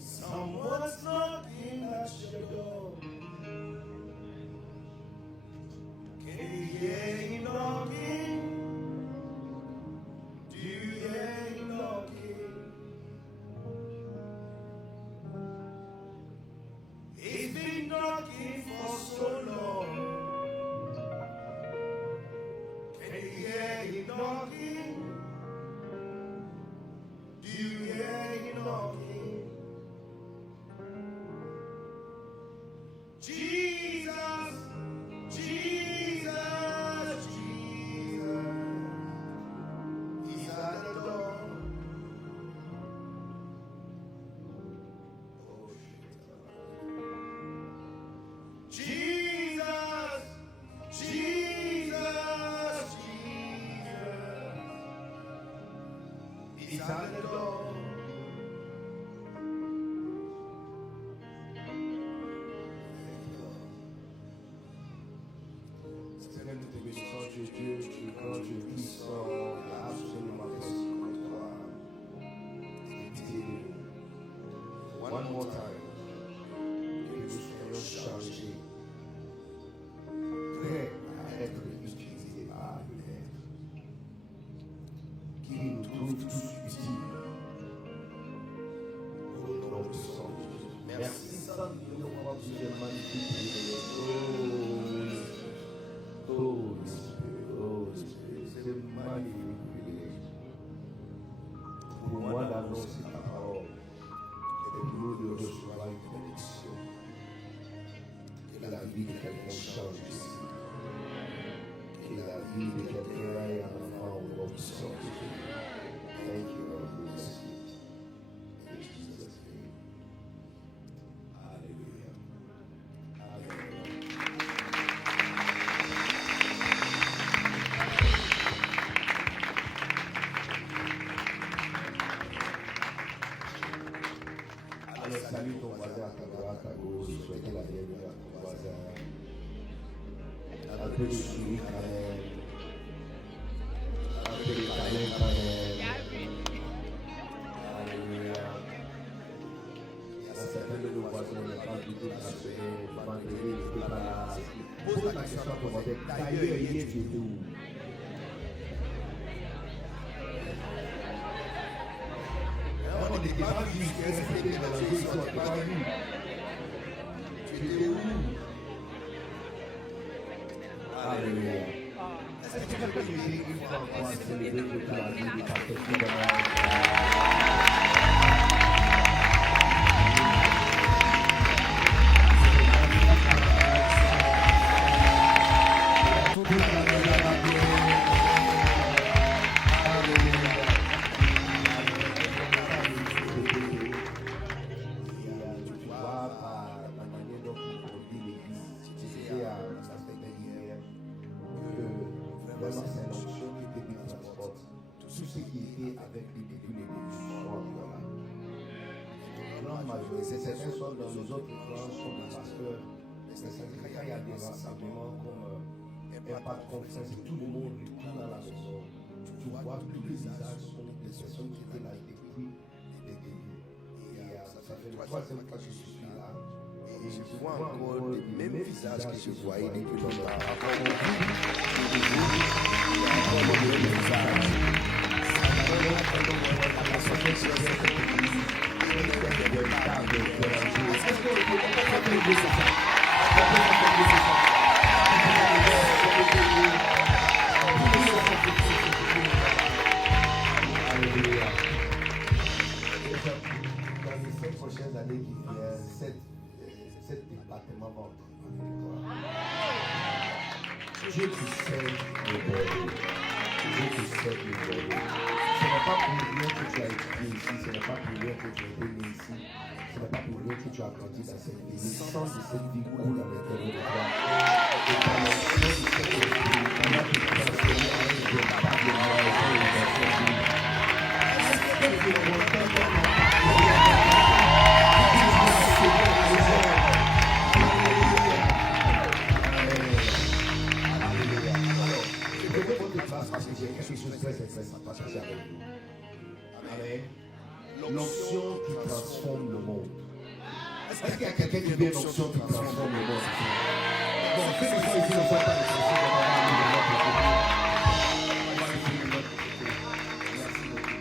Someone's knocking at your door. Can you hear him knocking? Do you hear him knocking? He's been knocking for so long. Can you hear him knocking? Do you hear him knocking? Jesus, Jesus, Jesus, He's at the door. Oh, Jesus, Jesus, Jesus, He's at the door. Dieu, tu es grand, tu es puissant, il n'y a absolument personne comme toi. One more time, que nous soyons chargés, prêts à être utilisés par l'être, qui nous trouve tous utiles pour le nom du Saint-Dieu. Merci Saint-Dieu pour ce magnifique privilège. Oh, c'est magnifique privilège pour moi d'annoncer ta parole et pour nous de recevoir une bénédiction. Que la vie de quelqu'un change ici. Que la vie de quelqu'un aille en avant au nom du Saint-Dieu. Thank you, Lord. Bless you. In Jesus' name. Hallelujah. Hallelujah. Salut ton voisin à ta droite, à gauche, souhaitez la bienvenue à ton voisin. Un peu de sourire quand même. Un peu de câlin quand même. Alléluia. Il y a certains de nos voisins, on n'est pas du tout rassurés. Vendredi, ils étaient pas là. Pose la question à ton voisin. D'ailleurs, hier, tu étais où? On n'était pas vu, tu es resté dans la vie, on n'était pas vu. Tu étais où? Alléluia. Est-ce que quelqu'un peut dire une fois encore célébrer toute la vie du pasteur Fidèle? Certains sont dans les autres branches comme les pasteurs. C'est-à-dire quand il y a des rassemblements comme Impact Conference et tout le monde retourne à la maison, tu vois tous les visages sont des personnes qui étaient là depuis les débuts. Et ça fait la troisième fois que je suis là. Et je vois encore les mêmes visages que je voyais depuis longtemps. Avant mon vie, il y a encore les mêmes visages. Dans les 5 prochaines années qui viennent, 7 départements vont entrer en victoire. Je Dieu qui sème le bordel. Dieu qui sème le bordel. Ce n'est pas pour rien que tu as étudié ici, ce n'est pas pour rien que tu as été né ici, ce n'est pas pour rien que tu as grandi dans cette vie. Le sang de cette vie coule à l'intérieur de toi. Et par le sang de cette vie, on a pu transférer à un véritable magasin dans cette vie. Est-ce que tu parce que j'ai quelque chose de très intéressant à partager avec vous. Amen. L'onction qui transforme le monde. Est-ce qu'il y a quelqu'un qui veut l'onction qui transforme le monde? Bon, ceux qui sont ici ne sont pas les chrétiens, on va aller de notre côté. Merci beaucoup.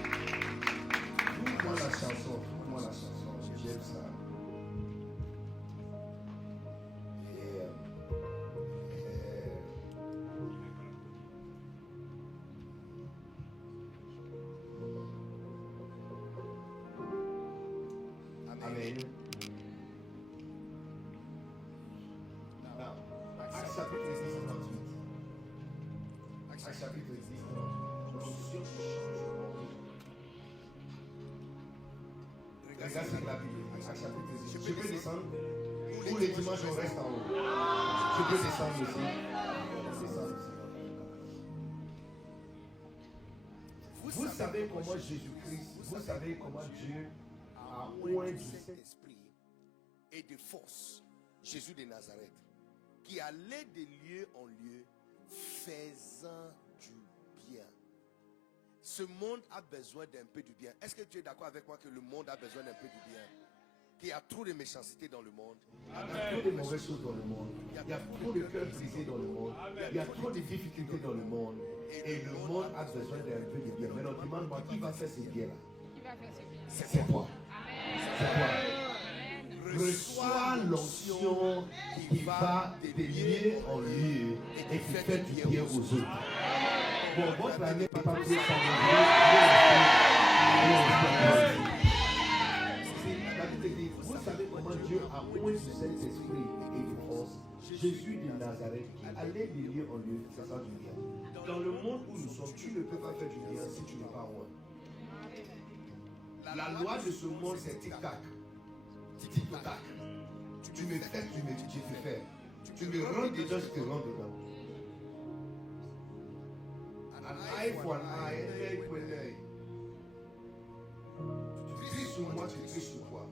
Trouve-moi la chanson, j'aime ça. Amen. Now, Acts chapitre 10, 38. Acts chapitre 10, 38. L'onction qui change le monde. Regarde ce que la Bible dit. Acts chapitre 10. Je peux descendre. Ou les dimanches, on reste en haut. Je peux descendre aussi. Vous savez comment Jésus-Christ, vous savez comment Dieu a oint du Saint-Esprit et de force, Jésus de Nazareth, qui allait de lieu en lieu, faisant du bien. Ce monde a besoin d'un peu du bien. Est-ce que tu es d'accord avec moi que le monde a besoin d'un peu du bien? Qu'il y a trop de méchanceté dans le monde. Il y a trop de mauvaises choses dans le monde. Il y a trop de cœurs brisés dans le monde. Il y a trop de difficultés dans le monde. Et le monde a besoin d'un peu de bien. Maintenant, demande-moi qui va faire ce bien-là? C'est toi. C'est toi. Reçois l'onction qui va de lieu en lieu et qui fait du bien aux autres. Bon, votre année n'est pas plus ça. Vous savez comment Dieu a oint du Saint-Esprit et de force Jésus de Nazareth qui allait de lieu en lieu faisant du bien. Dans le monde où nous sommes, tu ne peux pas faire du bien si tu n'es pas oint. La loi de ce monde, c'est tic-tac. Tic-tac. Tu me fais, tu te fais. Tu me rends dedans, je te rends dedans. Un eye for an eye, un œil pour un œil. Tu brises sur moi, tu brises sur toi.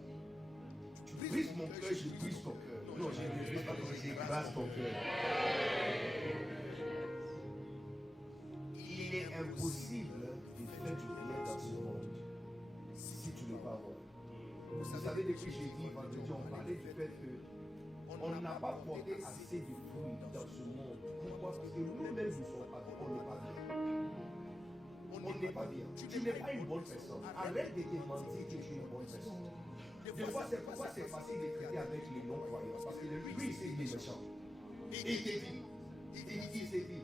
Tu brises mon cœur, je brise ton cœur. Non, je ne brise pas ton cœur, j'écrase ton cœur. Il est impossible de faire du bien dans ce monde si tu ne pas voir. Vous savez, depuis que j'ai dit vendredi, on parlait du fait que on n'a pas porté assez de fruits dans ce monde. Pourquoi? Parce que nous-mêmes, nous ne sommes pas bien. On n'est pas bien. On n'est pas bien. Tu n'es pas une bonne personne. Arrête de te mentir que tu es une bonne personne. Des fois, c'est pourquoi c'est facile de traiter avec les non-croyants. Parce que lui, il sait qu'il est méchant. Il te dit. Il s'est dit.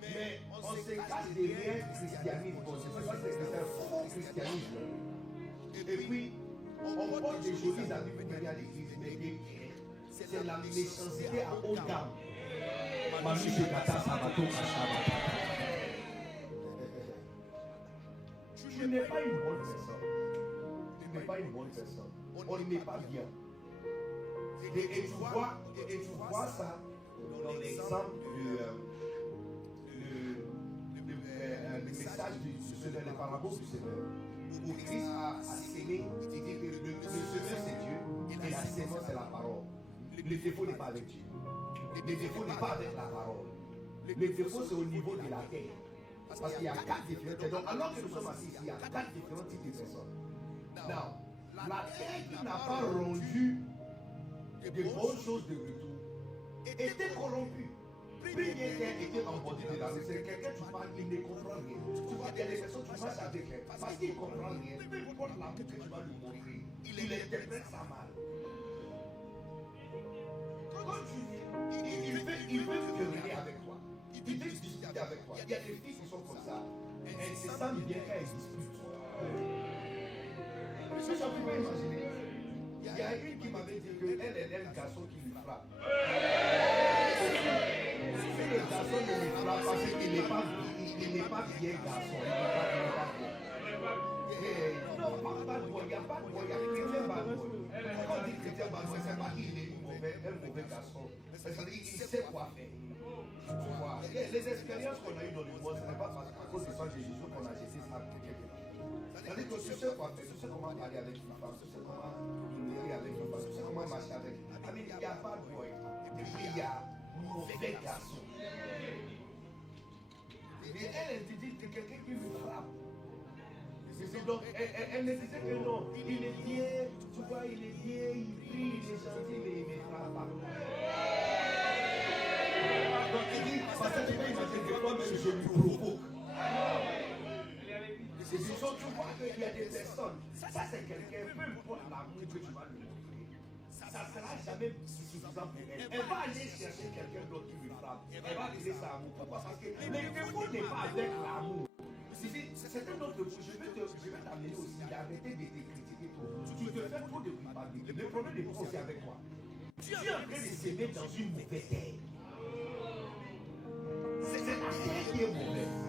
Mais on se cache derrière le christianisme. C'est ça, c'est un faux christianisme. Et puis, on porte des jolis habits pour venir à l'église. Mais c'est la méchanceté à haute gamme. Tu n'es pas une bonne personne. Tu n'es pas une bonne personne. On n'est pas bien. Et tu vois ça dans l'exemple le message du Seigneur, les paraboles du Seigneur. Où Christ a sémé, il dit que le Seigneur c'est Dieu et la sémence c'est la parole. Le défaut n'est pas avec Dieu. Le défaut n'est pas avec la parole. Le défaut c'est au niveau de la terre. Parce qu'il y a 4 différentes. Donc alors que nous sommes assis ici, il y a 4 différents types de personnes. Now, la terre qui n'a pas rendu de bonnes choses de retour était corrompue. Plus bien qu'elle était embordée de la terre, c'est quelqu'un tu parles, il ne comprend rien. Tu vois, il y a des personnes, tu marches avec elle, parce qu'il ne comprend rien. Peu importe l'amour que tu vas lui montrer, il interprète ça mal. Quand tu il veut quereller avec toi. Il veut discuter avec toi. Il y a des filles qui sont comme ça. Elles se sentent bien quand elles discutent. Je ne peux pas imaginer. Il y a une qui m'avait dit qu'elle est un garçon qui lui frappe. le garçon ne le frappe parce qu'il n'est pas bien garçon. Il n'est pas bien. Non, pas bad boy, il n'y a pas de boy, il y a chrétien bad boy. Quand on dit chrétien bad boy, c'est pas qu'il est un mauvais garçon. C'est-à-dire qu'il sait quoi faire. Tu vois, les expériences qu'on a eues dans le monde, ce n'est pas parce qu'à cause du sang de Jésus qu'on a jeté ça pour quelqu'un. C'est-à-dire que tu sais quoi faire, tu sais comment parler avec une femme, tu sais comment nourrir avec une femme, tu sais comment marcher avec. Il n'y a pas de boy. Et puis il y a mauvais garçon. Et elle te dit que quelqu'un qui vous frappe. Donc, elle me disait que non, il est bien, tu vois, il est bien, il prie, il est gentil, mais il ne me frappe pas. Donc, il dit, parce que tu peux imaginer que moi-même, je lui provoque. C'est ça, tu vois qu'il y a des personnes, ça c'est quelqu'un, peu importe l'amour que tu vas lui montrer, ça ne sera jamais suffisant pour elle. Elle va aller chercher quelqu'un d'autre qui lui frappe. Elle va tirer sa amour. Pourquoi? Parce que le défaut n'est pas avec l'amour. C'est un autre chose. Je vais t'amener aussi à arrêter de te critiquer trop. Tu te fais trop de culpabilité. Le problème n'est pas aussi avec toi. Tu es en train de s'aimer dans une mauvaise terre. C'est la terre qui est mauvaise.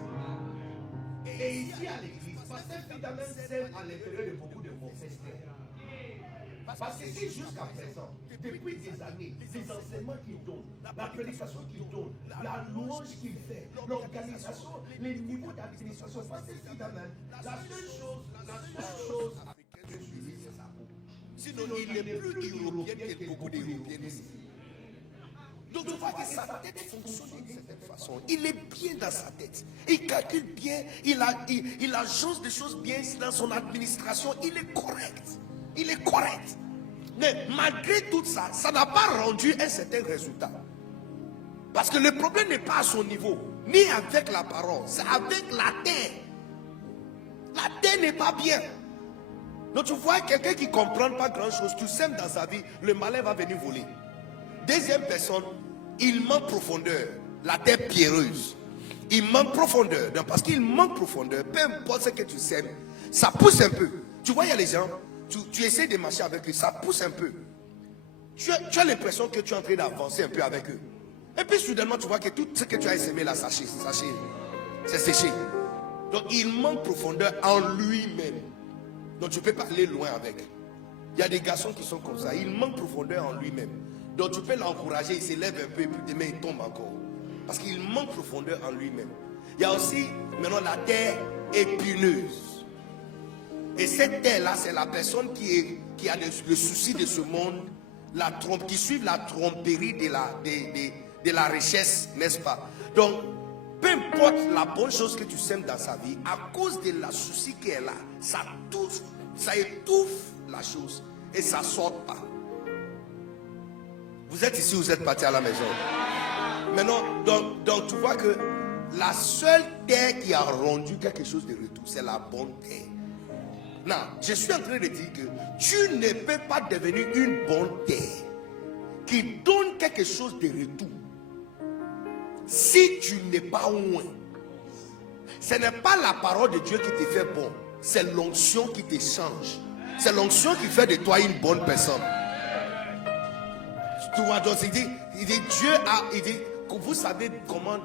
Et ici à l'église, Pasteur Fidamen sème à l'intérieur de beaucoup de mauvaises terres. Parce que si jusqu'à présent, depuis des années, les enseignements qu'il donne, la prédication qu'il donne, la louange qu'il fait, l'organisation, les niveaux d'administration, parce que finalement, la seule chose que je dis, c'est sa peau. Sinon, il est plus européen que beaucoup d'Européens ici. Donc tu vois que sa tête fonctionne d'une certaine façon. Il est bien dans sa tête. Il calcule bien, il agence des choses bien dans son administration. Il est correct. Il est correct. Mais malgré tout ça, ça n'a pas rendu un certain résultat. Parce que le problème n'est pas à son niveau, ni avec la parole, c'est avec la terre. La terre n'est pas bien. Donc tu vois quelqu'un qui ne comprend pas grand chose, tu sèmes dans sa vie, le malin va venir voler. Deuxième personne, il manque profondeur. La terre pierreuse. Il manque profondeur. Donc parce qu'il manque profondeur, peu importe ce que tu sèmes, ça pousse un peu. Tu vois, il y a les gens, tu essaies de marcher avec eux, ça pousse un peu. Tu as l'impression que tu es en train d'avancer un peu avec eux. Et puis soudainement, tu vois que tout ce que tu as semé là, c'est séché. Donc il manque profondeur en lui-même. Donc tu ne peux pas aller loin avec. Il y a des garçons qui sont comme ça. Il manque profondeur en lui-même. Donc tu peux l'encourager, il s'élève un peu, et puis demain il tombe encore. Parce qu'il manque profondeur en lui-même. Il y a aussi maintenant la terre épineuse. Et cette terre-là, c'est la personne qui a le souci de ce monde, qui suit la tromperie de la richesse, n'est-ce pas? Donc, peu importe la bonne chose que tu sèmes dans sa vie, à cause de la souci qu'elle a, ça étouffe la chose et ça ne sort pas. Vous êtes ici, vous êtes partis à la maison. Maintenant, donc tu vois que la seule terre qui a rendu quelque chose de retour, c'est la bonne terre. Non, je suis en train de dire que tu ne peux pas devenir une bonne terre qui donne quelque chose de retour si tu n'es pas loin. Ce n'est pas la parole de Dieu qui te fait bon, c'est l'onction qui te change. C'est l'onction qui fait de toi une bonne personne. Tu vois, donc il dit vous savez comment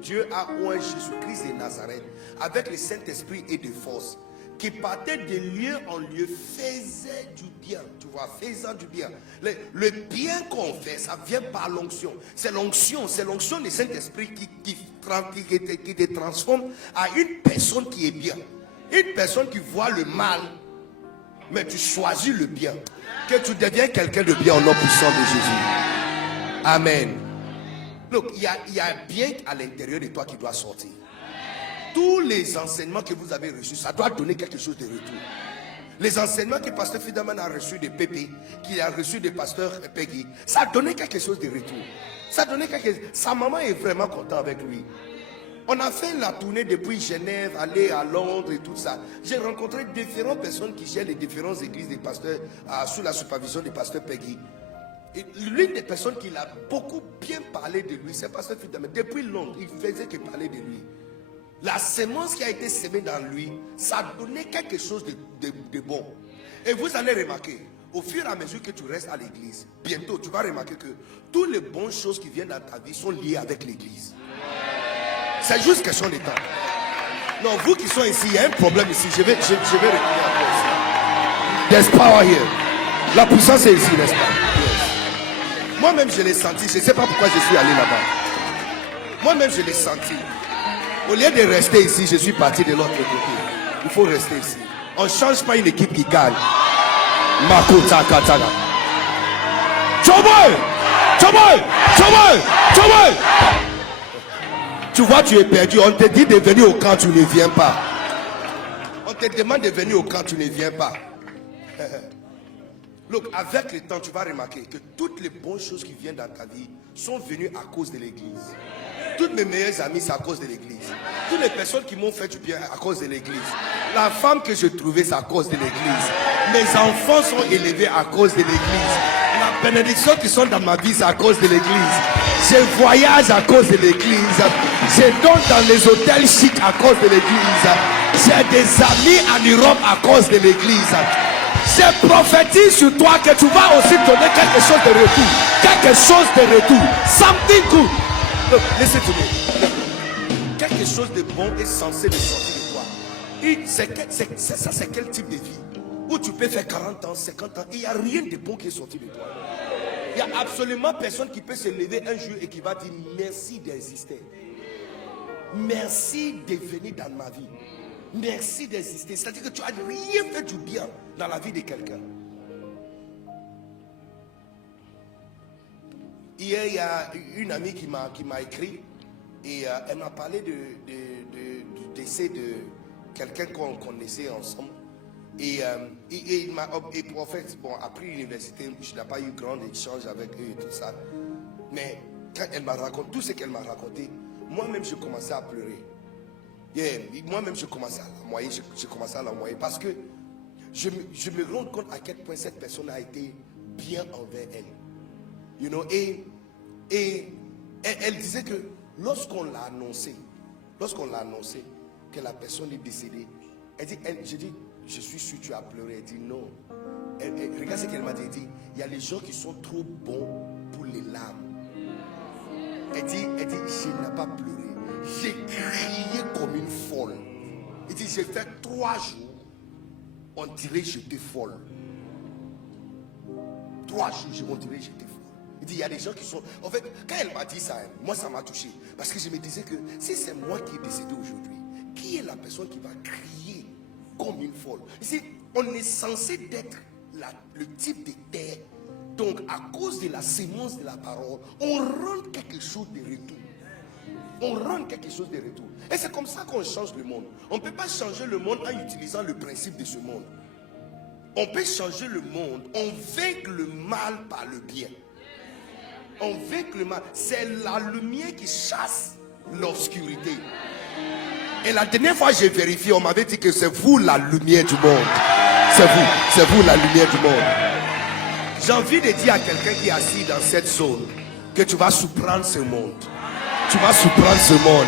Dieu a oint Jésus-Christ de Nazareth avec le Saint-Esprit et de force, qui partait de lieu en lieu, faisait du bien. Tu vois, faisant du bien. Le bien qu'on fait, ça vient par l'onction. C'est l'onction du Saint-Esprit qui te transforme à une personne qui est bien. Une personne qui voit le mal, mais tu choisis le bien. Que tu deviens quelqu'un de bien au nom puissant de Jésus. Amen. Donc, il y a un bien à l'intérieur de toi qui doit sortir. Tous les enseignements que vous avez reçus, ça doit donner quelque chose de retour. Les enseignements que Pasteur Fidaman a reçus de Pépé, qu'il a reçus de Pasteur Peggy, ça a donné quelque chose de retour. Ça a donné quelque chose. Sa maman est vraiment contente avec lui. On a fait la tournée depuis Genève, aller à Londres et tout ça. J'ai rencontré différentes personnes qui gèrent les différentes églises des pasteurs sous la supervision de Pasteur Peggy. Et l'une des personnes qui a beaucoup bien parlé de lui, c'est Pasteur Fidaman. Depuis Londres, il faisait que parler de lui. La semence qui a été semée dans lui, ça a donné quelque chose de bon. Et vous allez remarquer, au fur et à mesure que tu restes à l'église, bientôt tu vas remarquer que toutes les bonnes choses qui viennent dans ta vie sont liées avec l'église. C'est juste question de temps. Non, vous qui sont ici, il y a un problème ici. Je vais reculer un peu ici. There's power here. La puissance est ici, n'est-ce pas? Yes. Moi-même, je l'ai senti. Je ne sais pas pourquoi je suis allé là-bas. Moi-même, je l'ai senti. Au lieu de rester ici, je suis parti de l'autre côté. Il faut rester ici. On ne change pas une équipe qui gagne. Makota Katana. Choboy! Choboy! Choboy! Choboy! Tu vois, tu es perdu. On te dit de venir au camp, tu ne viens pas. On te demande de venir au camp, tu ne viens pas. Look, avec le temps, tu vas remarquer que toutes les bonnes choses qui viennent dans ta vie sont venues à cause de l'église. Toutes mes meilleures amies, c'est à cause de l'église. Toutes les personnes qui m'ont fait du bien à cause de l'église. La femme que je trouvais, c'est à cause de l'église. Mes enfants sont élevés à cause de l'église. La bénédiction qui sont dans ma vie, c'est à cause de l'église. Je voyage à cause de l'église. Je donne dans les hôtels chics à cause de l'église. J'ai des amis en Europe à cause de l'église. Je prophétise sur toi que tu vas aussi donner quelque chose de retour. Quelque chose de retour. Something good. Look, listen to me. Quelque chose de bon est censé de sortir de toi. Et c'est quel type de vie? Où tu peux faire 40 ans, 50 ans, il n'y a rien de bon qui est sorti de toi. Il n'y a absolument personne qui peut se lever un jour et qui va dire merci d'exister. Merci de venir dans ma vie. Merci d'exister. C'est-à-dire que tu n'as rien fait du bien dans la vie de quelqu'un. Hier, il y a une amie qui m'a écrit et elle m'a parlé du décès de quelqu'un qu'on connaissait ensemble. Et en fait, bon, après l'université, je n'ai pas eu grand échange avec eux et tout ça. Mais quand elle m'a raconté tout ce qu'elle m'a raconté, moi-même, je commençais à pleurer. Moi-même, je commençais à la moyer parce que je me rends compte à quel point cette personne a été bien envers elle. You know, et elle disait que lorsqu'on l'a annoncé que la personne est décédée, je dis, je suis sûr que tu as pleuré. Elle dit non. Regarde ce qu'elle m'a dit. Il y a les gens qui sont trop bons pour les larmes. Elle dit, je n'ai pas pleuré. J'ai crié comme une folle. Elle dit, j'ai fait 3 jours. On dirait que j'étais folle. 3 jours, on dirait que j'étais folle. Il dit, il y a des gens qui sont... En fait, quand elle m'a dit ça, moi ça m'a touché. Parce que je me disais que si c'est moi qui est décédé aujourd'hui, qui est la personne qui va crier comme une folle? Ici, on est censé être le type de terre. Donc, à cause de la sémence de la parole, on rend quelque chose de retour. On rend quelque chose de retour. Et c'est comme ça qu'on change le monde. On ne peut pas changer le monde en utilisant le principe de ce monde. On peut changer le monde. On vainque le mal par le bien. On vainque le mal. C'est la lumière qui chasse l'obscurité. Et la dernière fois j'ai vérifié, on m'avait dit que c'est vous la lumière du monde. C'est vous la lumière du monde. J'ai envie de dire à quelqu'un qui est assis dans cette zone que tu vas surprendre ce monde. Tu vas surprendre ce monde.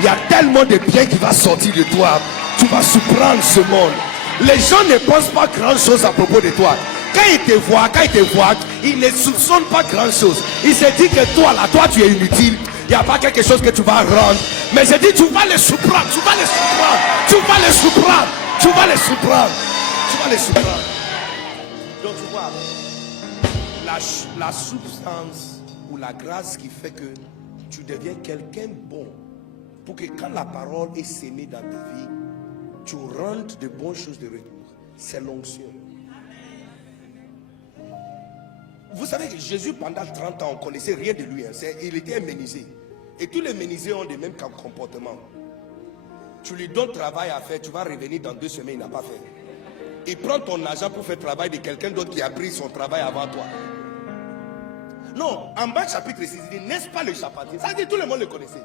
Il y a tellement de bien qui va sortir de toi. Tu vas surprendre ce monde. Les gens ne pensent pas grand chose à propos de toi. Quand ils te voient, ils ne soupçonnent pas grand chose. Ils se disent que toi tu es inutile. Il n'y a pas quelque chose que tu vas rendre. Mais je dis, tu vas les surprendre. Donc tu vois, la substance ou la grâce qui fait que tu deviens quelqu'un bon, pour que quand la parole est sémée dans ta vie, tu rentres de bonnes choses de retour. C'est l'onction. Vous savez que Jésus, pendant 30 ans, on ne connaissait rien de lui. Il était un menuisier. Et tous les menuisiers ont le même comportement. Tu lui donnes travail à faire, tu vas revenir dans 2 semaines, il n'a pas fait. Il prend ton argent pour faire le travail de quelqu'un d'autre qui a pris son travail avant toi. Non, en bas chapitre 6, il dit, n'est-ce pas le charpentier? Ça dit, tout le monde le connaissait.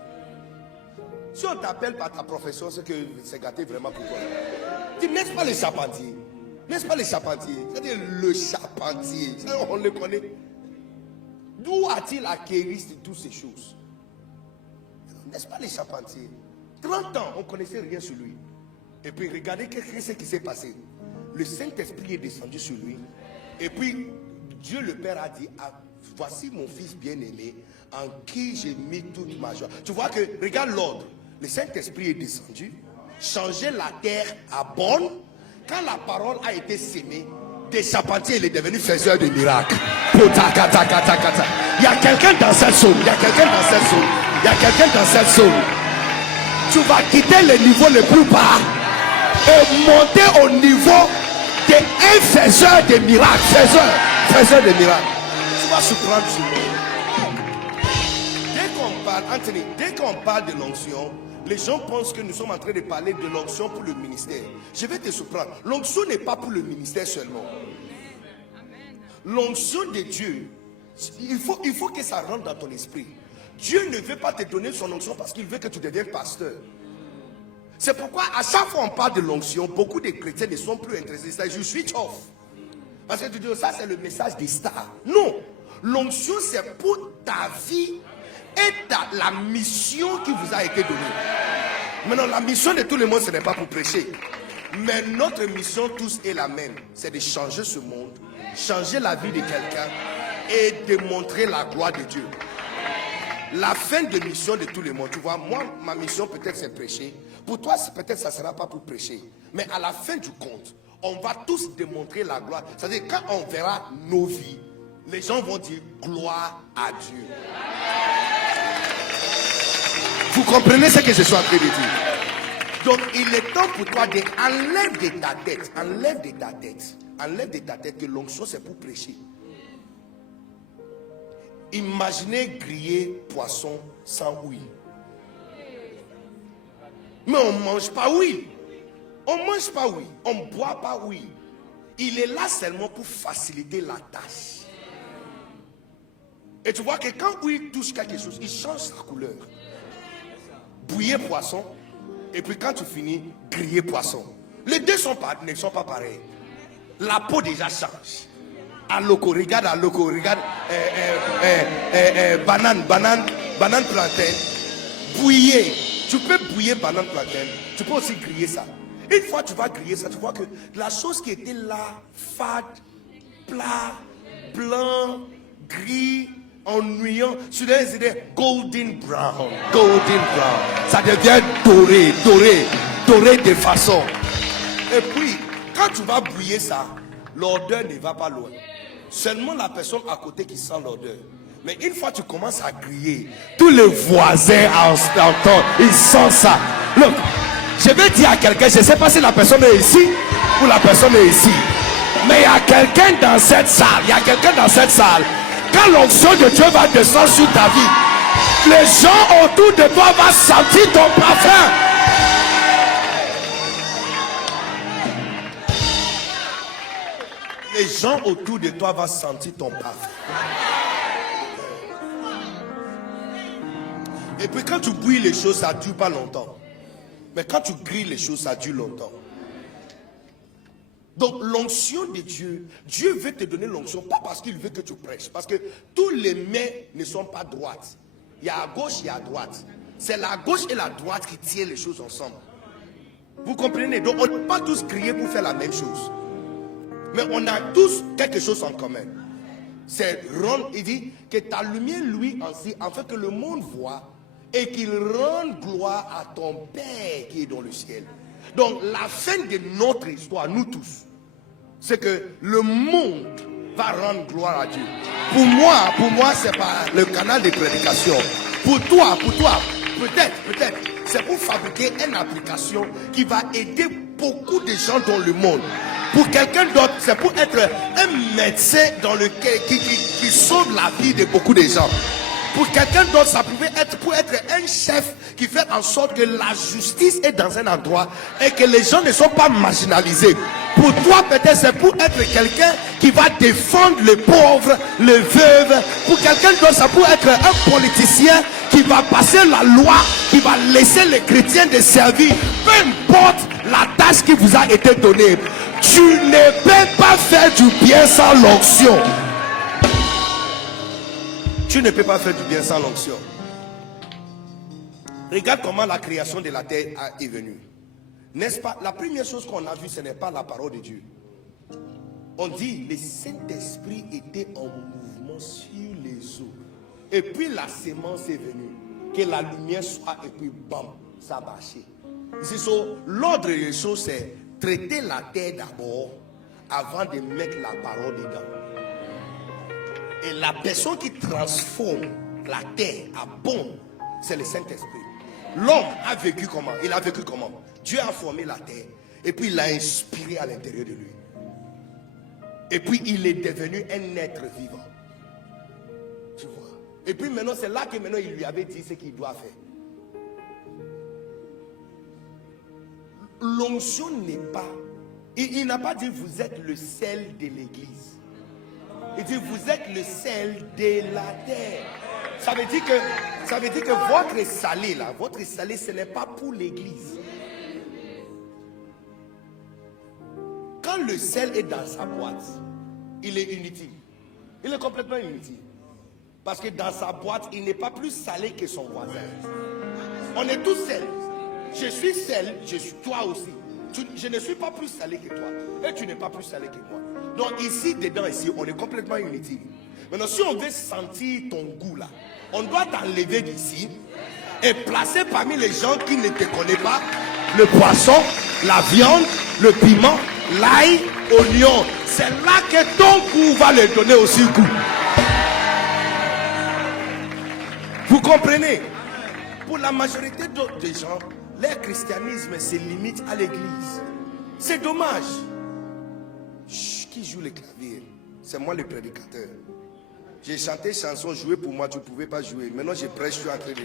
Si on t'appelle par ta profession, c'est que c'est gâté vraiment pour toi. Il dit, n'est-ce pas le charpentier? N'est-ce pas le charpentier? C'est-à-dire le charpentier. On le connaît. D'où a-t-il acquis toutes ces choses? N'est-ce pas le charpentier? 30 ans, on ne connaissait rien sur lui. Et puis regardez ce qui s'est passé. Le Saint-Esprit est descendu sur lui. Et puis, Dieu le Père a dit, ah, voici mon fils bien-aimé, en qui j'ai mis toute ma joie. Tu vois que, regarde l'ordre. Le Saint-Esprit est descendu, changé la terre à bonne. Quand la parole a été sémée, des charpentiers, il est devenu faiseur de miracles. Il y a quelqu'un dans cette zone. Il y a quelqu'un dans cette zone. Il y a quelqu'un dans cette zone. Tu vas quitter le niveau le plus bas et monter au niveau d'un faiseur de miracles. Faiseur de miracles. Tu vas surprendre tout le monde. Dès qu'on parle, Anthony, dès qu'on parle de l'onction, les gens pensent que nous sommes en train de parler de l'onction pour le ministère. Je vais te surprendre. L'onction n'est pas pour le ministère seulement. L'onction de Dieu, il faut que ça rentre dans ton esprit. Dieu ne veut pas te donner son onction parce qu'il veut que tu deviennes pasteur. C'est pourquoi à chaque fois on parle de l'onction, beaucoup de chrétiens ne sont plus intéressés. Ça, je switch off. Parce que tu dis, ça c'est le message des stars. Non. L'onction c'est pour ta vie et la mission qui vous a été donnée. Maintenant, la mission de tout le monde, ce n'est pas pour prêcher. Mais notre mission tous est la même. C'est de changer ce monde, changer la vie de quelqu'un et de montrer la gloire de Dieu. La fin de mission de tout le monde. Tu vois, moi, ma mission peut-être c'est prêcher. Pour toi, peut-être ça ne sera pas pour prêcher. Mais à la fin du compte, on va tous démontrer la gloire. C'est-à-dire, quand on verra nos vies, les gens vont dire gloire à Dieu. Vous comprenez ce que je suis en train de dire? Donc il est temps pour toi d'enlève de ta tête que l'onction c'est pour prêcher. Imaginez griller poisson sans huile. Mais on ne mange pas huile. On ne mange pas huile. On ne boit pas huile. Il est là seulement pour faciliter la tâche. Et tu vois que quand l'huile touche quelque chose, il change sa couleur. Bouillir poisson, et puis quand tu finis, griller poisson. Les deux ne sont pas pareils. La peau déjà change. Aloko, regarde aloko, regarde banane plantain. Bouillir. Tu peux bouillir banane plantain. Tu peux aussi griller ça. Une fois tu vas griller ça, tu vois que la chose qui était là, fade, plat, blanc, gris, ennuyant, soudain c'est golden brown. Ça devient doré de façon. Et puis, quand tu vas bouillir ça, l'odeur ne va pas loin. Seulement la personne à côté qui sent l'odeur. Mais une fois que tu commences à griller, tous les voisins entendent, ils sentent ça. Look, je vais dire à quelqu'un, je ne sais pas si la personne est ici ou la personne est ici. Mais il y a quelqu'un dans cette salle. Quand l'onction de Dieu va descendre sur ta vie, les gens autour de toi vont sentir ton parfum. Les gens autour de toi vont sentir ton parfum. Et puis quand tu bouilles les choses, ça ne dure pas longtemps. Mais quand tu grilles les choses, ça dure longtemps. Donc l'onction de Dieu, Dieu veut te donner l'onction, pas parce qu'il veut que tu prêches. Parce que tous les mains ne sont pas droites. Il y a à gauche, il y a à droite. C'est la gauche et la droite qui tiennent les choses ensemble. Vous comprenez? Donc on ne peut pas tous crier pour faire la même chose. Mais on a tous quelque chose en commun. C'est rendre, il dit que ta lumière lui ainsi, afin que le monde voit et qu'il rende gloire à ton Père qui est dans le ciel. Donc la fin de notre histoire, nous tous, c'est que le monde va rendre gloire à Dieu. Pour moi, c'est pas le canal de prédication. Pour toi, peut-être, c'est pour fabriquer une application qui va aider beaucoup de gens dans le monde. Pour quelqu'un d'autre, c'est pour être un médecin qui sauve la vie de beaucoup de gens. Pour quelqu'un d'autre, ça pouvait être pour être un chef qui fait en sorte que la justice est dans un endroit et que les gens ne sont pas marginalisés. Pour toi, peut-être, c'est pour être quelqu'un qui va défendre les pauvres, les veuves. Pour quelqu'un d'autre, ça peut être un politicien qui va passer la loi, qui va laisser les chrétiens de servir. Peu importe la tâche qui vous a été donnée, tu ne peux pas faire du bien sans l'onction. Tu ne peux pas faire du bien sans l'onction. Regarde comment la création de la terre est venue. N'est-ce pas? La première chose qu'on a vue, ce n'est pas la parole de Dieu. On dit le Saint-Esprit était en mouvement sur les eaux. Et puis la sémence est venue. Que la lumière soit et puis bam, ça a marché. L'ordre des choses, c'est traiter la terre d'abord avant de mettre la parole dedans. Et la personne qui transforme la terre à bon, c'est le Saint-Esprit. L'homme a vécu comment? Il a vécu comment? Dieu a formé la terre et puis il l'a inspiré à l'intérieur de lui. Et puis il est devenu un être vivant. Tu vois? Et puis maintenant, c'est là que maintenant il lui avait dit ce qu'il doit faire. L'onction n'est pas... Il n'a pas dit vous êtes le sel de l'église. Il dit vous êtes le sel de la terre. Ça veut dire que votre salé là, votre salé, ce n'est pas pour l'église. Quand le sel est dans sa boîte, il est inutile. Il est complètement inutile. Parce que dans sa boîte, il n'est pas plus salé que son voisin. On est tous sel. Je suis sel, je suis toi aussi. Je ne suis pas plus salé que toi. Et tu n'es pas plus salé que moi. Donc ici, dedans, ici, on est complètement inutile. Maintenant, si on veut sentir ton goût là, on doit t'enlever d'ici et placer parmi les gens qui ne te connaissent pas le poisson, la viande, le piment, l'ail, oignon. C'est là que ton goût va le donner aussi goût. Vous comprenez? Pour la majorité des gens, leur christianisme se limite à l'église. C'est dommage. Chut, qui joue le clavier? C'est moi le prédicateur. J'ai chanté chanson, joué pour moi, tu ne pouvais pas jouer. Maintenant je prêche, je suis en train de...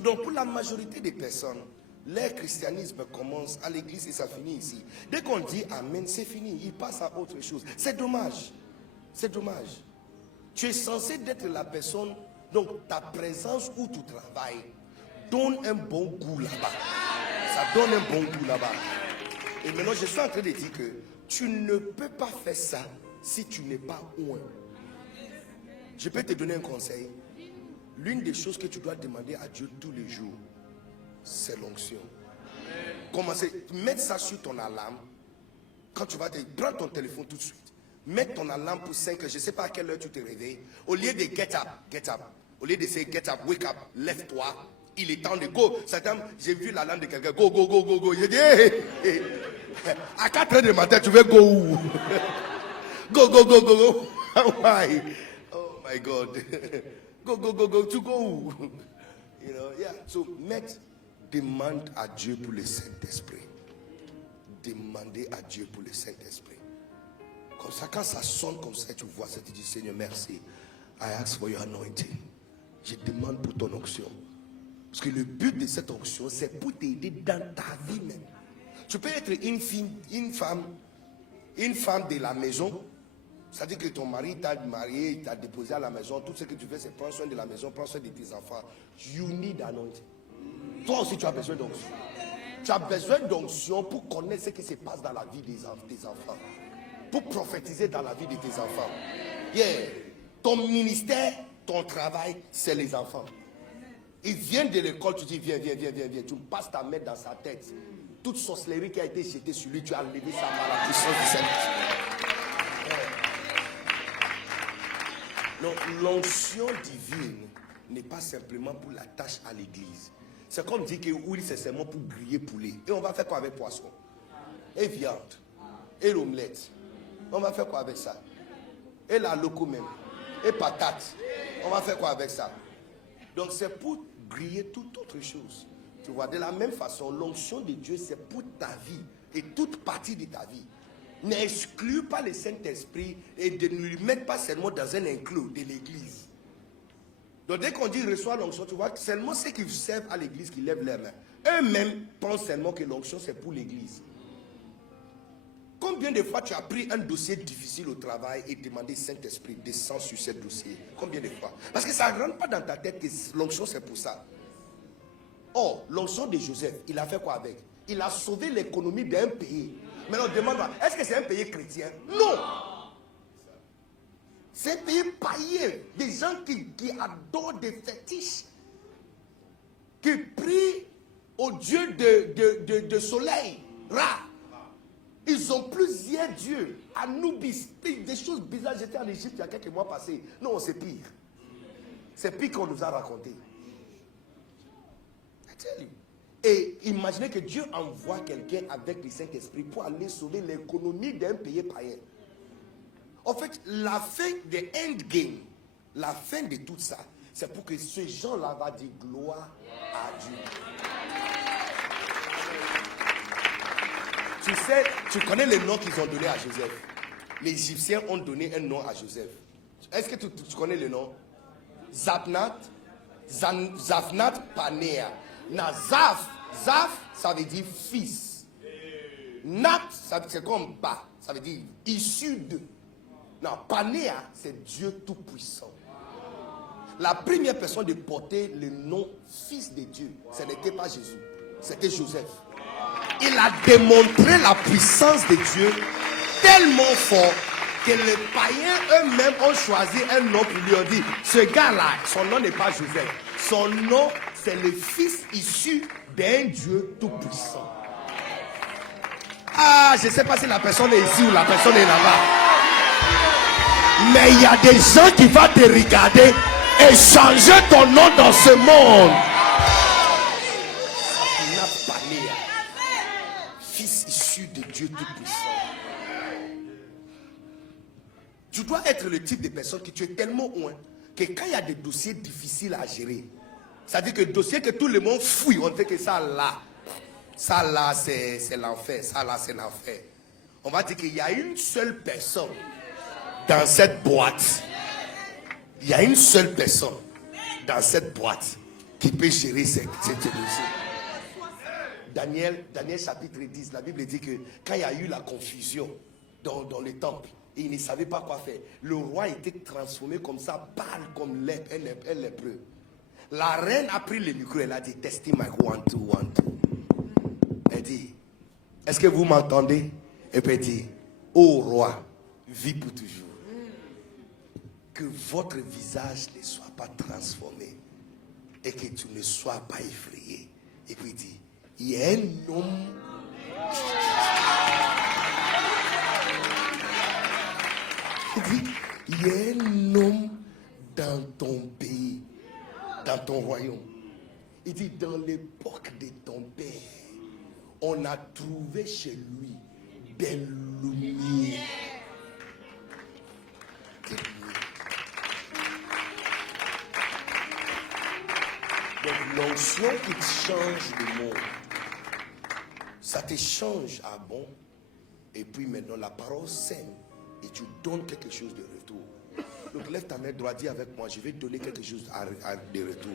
Donc pour la majorité des personnes, leur christianisme commence à l'église et ça finit ici. Dès qu'on dit amen, c'est fini. Il passe à autre chose. C'est dommage. C'est dommage. Tu es censé être la personne, donc ta présence où tu travailles donne un bon goût là-bas. Ça donne un bon goût là-bas. Et maintenant, je suis en train de dire que tu ne peux pas faire ça si tu n'es pas loin. Je peux te donner un conseil. L'une des choses que tu dois demander à Dieu tous les jours, c'est l'onction. Commencez, mettre ça sur ton alarme. Quand tu vas prends ton téléphone tout de suite. Mets ton alarme pour 5 heures. Je ne sais pas à quelle heure tu te réveilles. Au lieu de get up. Au lieu de dire get up, wake up, lève-toi. Il est temps de go. Certains, j'ai vu l'alarme de quelqu'un. Go. J'ai dit, hey. À 4 heures du matin, tu veux go où? Go. Why? Oh my God. Go. Tu go où? You know, yeah. So, demande à Dieu pour le Saint-Esprit. Demandez à Dieu pour le Saint-Esprit. Comme ça, quand ça sonne comme ça, tu vois ça, tu dis Seigneur, merci. I ask for your anointing. Je demande pour ton onction. Parce que le but de cette onction, c'est pour t'aider dans ta vie même. Tu peux être une femme de la maison. C'est-à-dire que ton mari t'a marié, il t'a déposé à la maison. Tout ce que tu fais, c'est prendre soin de la maison, prendre soin de tes enfants. You need anointing. Toi aussi, tu as besoin d'onction. Tu as besoin d'onction pour connaître ce qui se passe dans la vie des enfants. Pour prophétiser dans la vie de tes enfants. Yeah. Ton ministère, ton travail, c'est les enfants. Ils viennent de l'école, tu dis viens. Tu passes ta main dans sa tête. Toute sorcellerie qui a été jetée sur lui, tu as levé ça par la puissance du Saint-Esprit. Donc l'onction divine n'est pas simplement pour la tâche à l'église. C'est comme dire que oui, c'est seulement pour griller poulet. Et on va faire quoi avec poisson? Et viande. Et l'omelette. On va faire quoi avec ça? Et la loco même. Et patate. On va faire quoi avec ça? Donc c'est pour griller toute autre chose. Tu vois, de la même façon, l'onction de Dieu, c'est pour ta vie. Et toute partie de ta vie. N'exclus pas le Saint-Esprit et ne lui mettre pas seulement dans un enclos de l'église. Donc dès qu'on dit reçoit l'onction, tu vois, seulement ceux qui servent à l'église qui lèvent leurs mains. Eux-mêmes pensent seulement que l'onction c'est pour l'église. Combien de fois tu as pris un dossier difficile au travail et demandé Saint-Esprit descend sur ce dossier? Combien de fois? Parce que ça ne rentre pas dans ta tête que l'onction c'est pour ça. Or, l'onction de Joseph, il a fait quoi avec? Il a sauvé l'économie d'un pays. Maintenant, demande-moi, est-ce que c'est un pays chrétien? Non! C'est un pays païen. Des gens qui adorent des fétiches. Qui prient au dieu de soleil, Ra. Ils ont plusieurs dieux. Anubis, des choses bizarres. J'étais en Égypte il y a quelques mois passés. Non, c'est pire. C'est pire qu'on nous a raconté. I tell you. Et imaginez que Dieu envoie quelqu'un avec le Saint-Esprit pour aller sauver l'économie d'un pays païen. En fait, la fin des endgame, la fin de tout ça, c'est pour que ces gens-là va dire gloire à Dieu. Tu sais, tu connais le nom qu'ils ont donné à Joseph. Les Égyptiens ont donné un nom à Joseph. Est-ce que tu connais le nom? Zaphnath Panéa. Zaf, ça veut dire fils. Nat, c'est comme bas, ça veut dire issu de. Non, Panéa, c'est Dieu tout-puissant. La première personne de porter le nom fils de Dieu, ce n'était pas Jésus, c'était Joseph. Il a démontré la puissance de Dieu tellement fort que les païens eux-mêmes ont choisi un nom pour lui ont dit, ce gars-là, son nom n'est pas Joseph. Son nom, c'est le fils issu d'un Dieu tout-puissant. Ah, je ne sais pas si la personne est ici ou la personne est là-bas. Mais il y a des gens qui vont te regarder et changer ton nom dans ce monde. Fils issu de Dieu tout-puissant. Tu dois être le type de personne que tu es tellement loin que quand il y a des dossiers difficiles à gérer, c'est-à-dire que le dossier que tout le monde fouille, on fait que ça là, c'est l'enfer, ça là, c'est l'enfer. On va dire qu'il y a une seule personne dans cette boîte. Il y a une seule personne dans cette boîte qui peut gérer ce dossier. Daniel chapitre 10, la Bible dit que quand il y a eu la confusion dans le temple, et il ne savait pas quoi faire, le roi était transformé comme ça, pâle comme un lépreux. La reine a pris le micro, elle a dit, testing mic 1, 2, 1, 2. Elle dit, est-ce que vous m'entendez? Et puis elle dit, ô roi, vis pour toujours. Que votre visage ne soit pas transformé et que tu ne sois pas effrayé. Et puis il dit, il y a un homme. Il dit, il y a un homme dans ton pays, dans ton royaume. Il dit, dans l'époque de ton père, on a trouvé chez lui des lumières. Donc l'onction qui change le monde, ça te change à bon. Et puis maintenant la parole sème et tu donnes quelque chose de retour. Donc lève ta main droite, dis avec moi, je vais donner quelque chose de retour.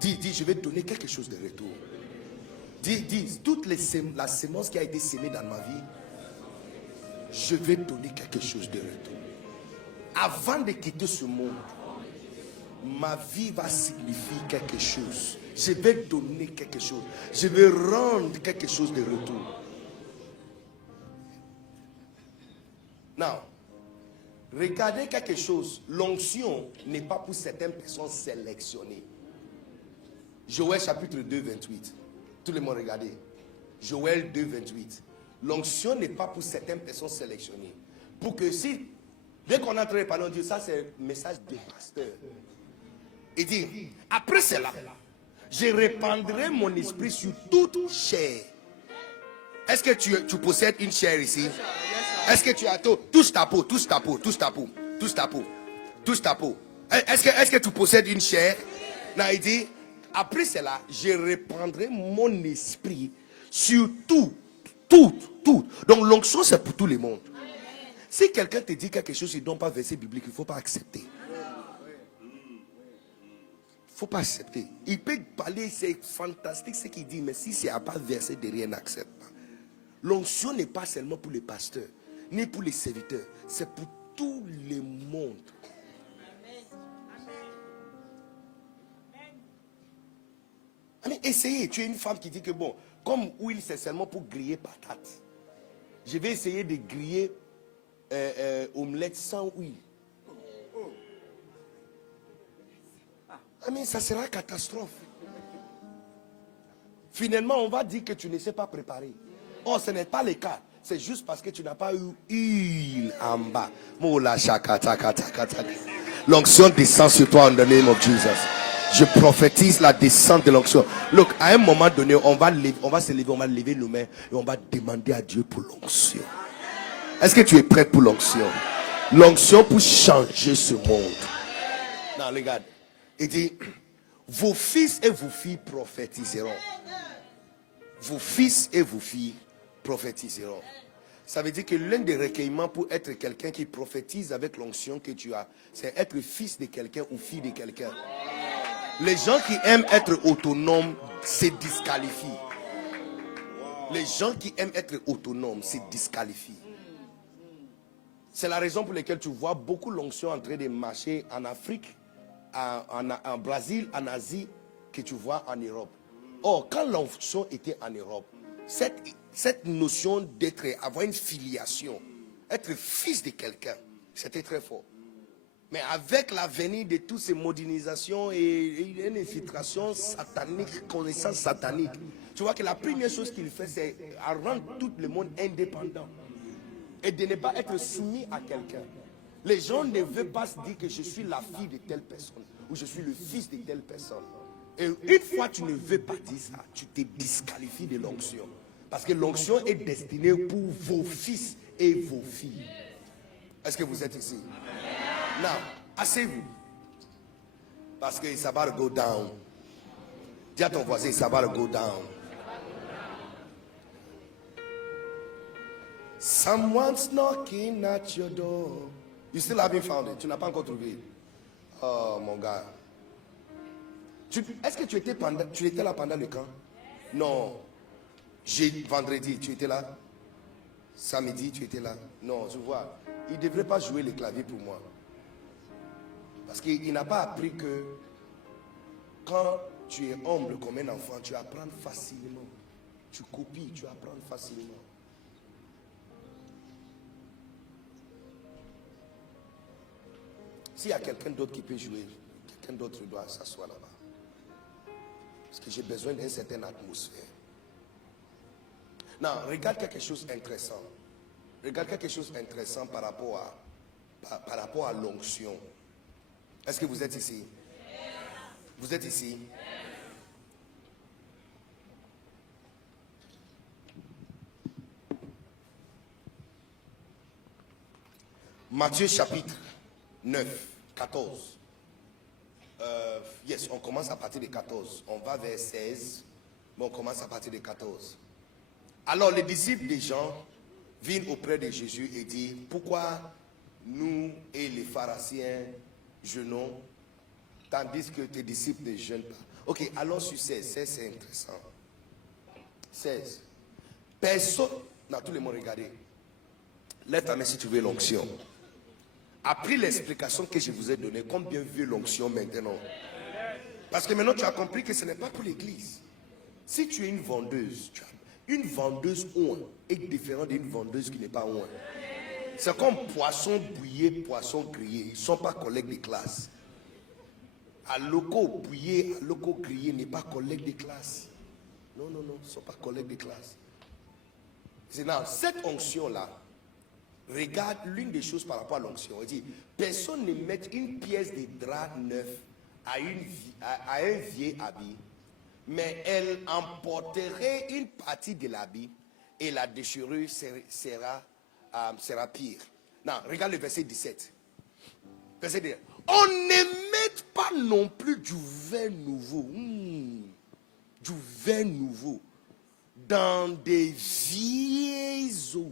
Dis, je vais donner quelque chose de retour. Dis, toute la sémence qui a été sémée dans ma vie, je vais donner quelque chose de retour. Avant de quitter ce monde, ma vie va signifier quelque chose. Je vais donner quelque chose. Je vais rendre quelque chose de retour. Now, regardez quelque chose. L'onction n'est pas pour certaines personnes sélectionnées. Joël chapitre 2, 28. Tout le monde regardez. Joël 2, 28. L'onction n'est pas pour certaines personnes sélectionnées. Pour que si, dès qu'on entre les parole de Dieu, ça c'est le message du pasteur. Il dit, après cela, je répandrai mon esprit sur toute chair. Est-ce que tu possèdes une chair ici? Est-ce que tu as tout? Touche ta peau, touche ta peau, touche ta peau, touche ta peau, touche ta peau. Est-ce que tu possèdes une chair? Non, il dit, après cela, je répandrai mon esprit sur tout. Donc l'onction c'est pour tout le monde. Si quelqu'un te dit quelque chose, il ne donne pas verset biblique, il ne faut pas accepter. Il ne faut pas accepter. Il peut parler, c'est fantastique ce qu'il dit, mais si c'est à pas verset derrière, n'accepte pas. L'onction n'est pas seulement pour les pasteurs, ni pour les serviteurs, c'est pour tout le monde. Essayez, tu es une femme qui dit que bon, comme huile c'est seulement pour griller patates, je vais essayer de griller omelette sans huile. Ça sera catastrophe. Finalement, on va dire que tu ne sais pas préparer. Oh, ce n'est pas le cas. C'est juste parce que tu n'as pas eu huile en bas. L'onction descend sur toi en the name of Jesus. Je prophétise la descente de l'onction. Look, à un moment donné, on va se lever, on va lever nos mains et on va demander à Dieu pour l'onction. Est-ce que tu es prêt pour l'onction? L'onction pour changer ce monde. Non, regarde. Il dit, vos fils et vos filles prophétiseront. Vos fils et vos filles prophétiseront. Ça veut dire que l'un des recueillements pour être quelqu'un qui prophétise avec l'onction que tu as, c'est être fils de quelqu'un ou fille de quelqu'un. Les gens qui aiment être autonomes se disqualifient. Les gens qui aiment être autonomes se disqualifient. C'est la raison pour laquelle tu vois beaucoup l'onction en train de marcher en Afrique, en Brésil, en Asie, que tu vois en Europe. Or, quand l'onction était en Europe, cette notion d'être, avoir une filiation, être fils de quelqu'un, c'était très fort. Mais avec l'avenir de toutes ces modernisations et une infiltration satanique, connaissance satanique, tu vois que la première chose qu'il fait, c'est rendre tout le monde indépendant et de ne pas être soumis à quelqu'un. Les gens ne veulent pas se dire que je suis la fille de telle personne ou je suis le fils de telle personne. Et une fois que tu ne veux pas dire ça, tu te disqualifies de l'onction. Parce que l'onction est destinée pour vos fils et vos filles. Est-ce que vous êtes ici? Now, asseyez-vous. Parce que ça va go down. Dis à ton voisin, ça va go down. Someone's knocking at your door. You still haven't found it. Tu n'as pas encore trouvé. Oh mon gars. Est-ce que tu étais là pendant le camp? Non. Vendredi, tu étais là? Samedi, tu étais là? Non, je vois. Il ne devrait pas jouer le clavier pour moi. Parce qu'il n'a pas appris que quand tu es humble comme un enfant, tu apprends facilement. Tu copies, tu apprends facilement. S'il y a quelqu'un d'autre qui peut jouer, quelqu'un d'autre doit s'asseoir là-bas. Parce que j'ai besoin d'une certaine atmosphère. Non, regarde quelque chose d'intéressant. Regarde quelque chose d'intéressant par rapport à l'onction. Est-ce que vous êtes ici? Vous êtes ici? Matthieu chapitre 9, 14. Yes, on commence à partir de 14. On va vers 16, mais on commence à partir de 14. Alors les disciples des Jean viennent auprès de Jésus et disent, pourquoi nous et les pharisiens jeûnons, tandis que tes disciples ne jeûnent pas? Ok, allons sur 16. 16, c'est intéressant. 16. Personne, non, tout le monde regardez. Lève ta main si tu veux l'onction. Après l'explication que je vous ai donnée, combien veut l'onction maintenant? Parce que maintenant tu as compris que ce n'est pas pour l'église. Si tu es une vendeuse, une vendeuse oint est différente d'une vendeuse qui n'est pas oint. C'est comme poisson bouillé, poisson grillé. Ils ne sont pas collègues de classe. À loco bouillé, à loco grillé n'est pas collègue de classe. Non, non, non, ils ne sont pas collègues de classe. C'est dans cette onction-là. Regarde l'une des choses par rapport à l'onction. On dit, personne ne met une pièce de drap neuf à un vieil habit, mais elle emporterait une partie de l'habit et la déchirure sera pire. Non, regarde le verset 17. Verset 17. On ne met pas non plus du vin nouveau. Du vin nouveau dans des vieilles eaux.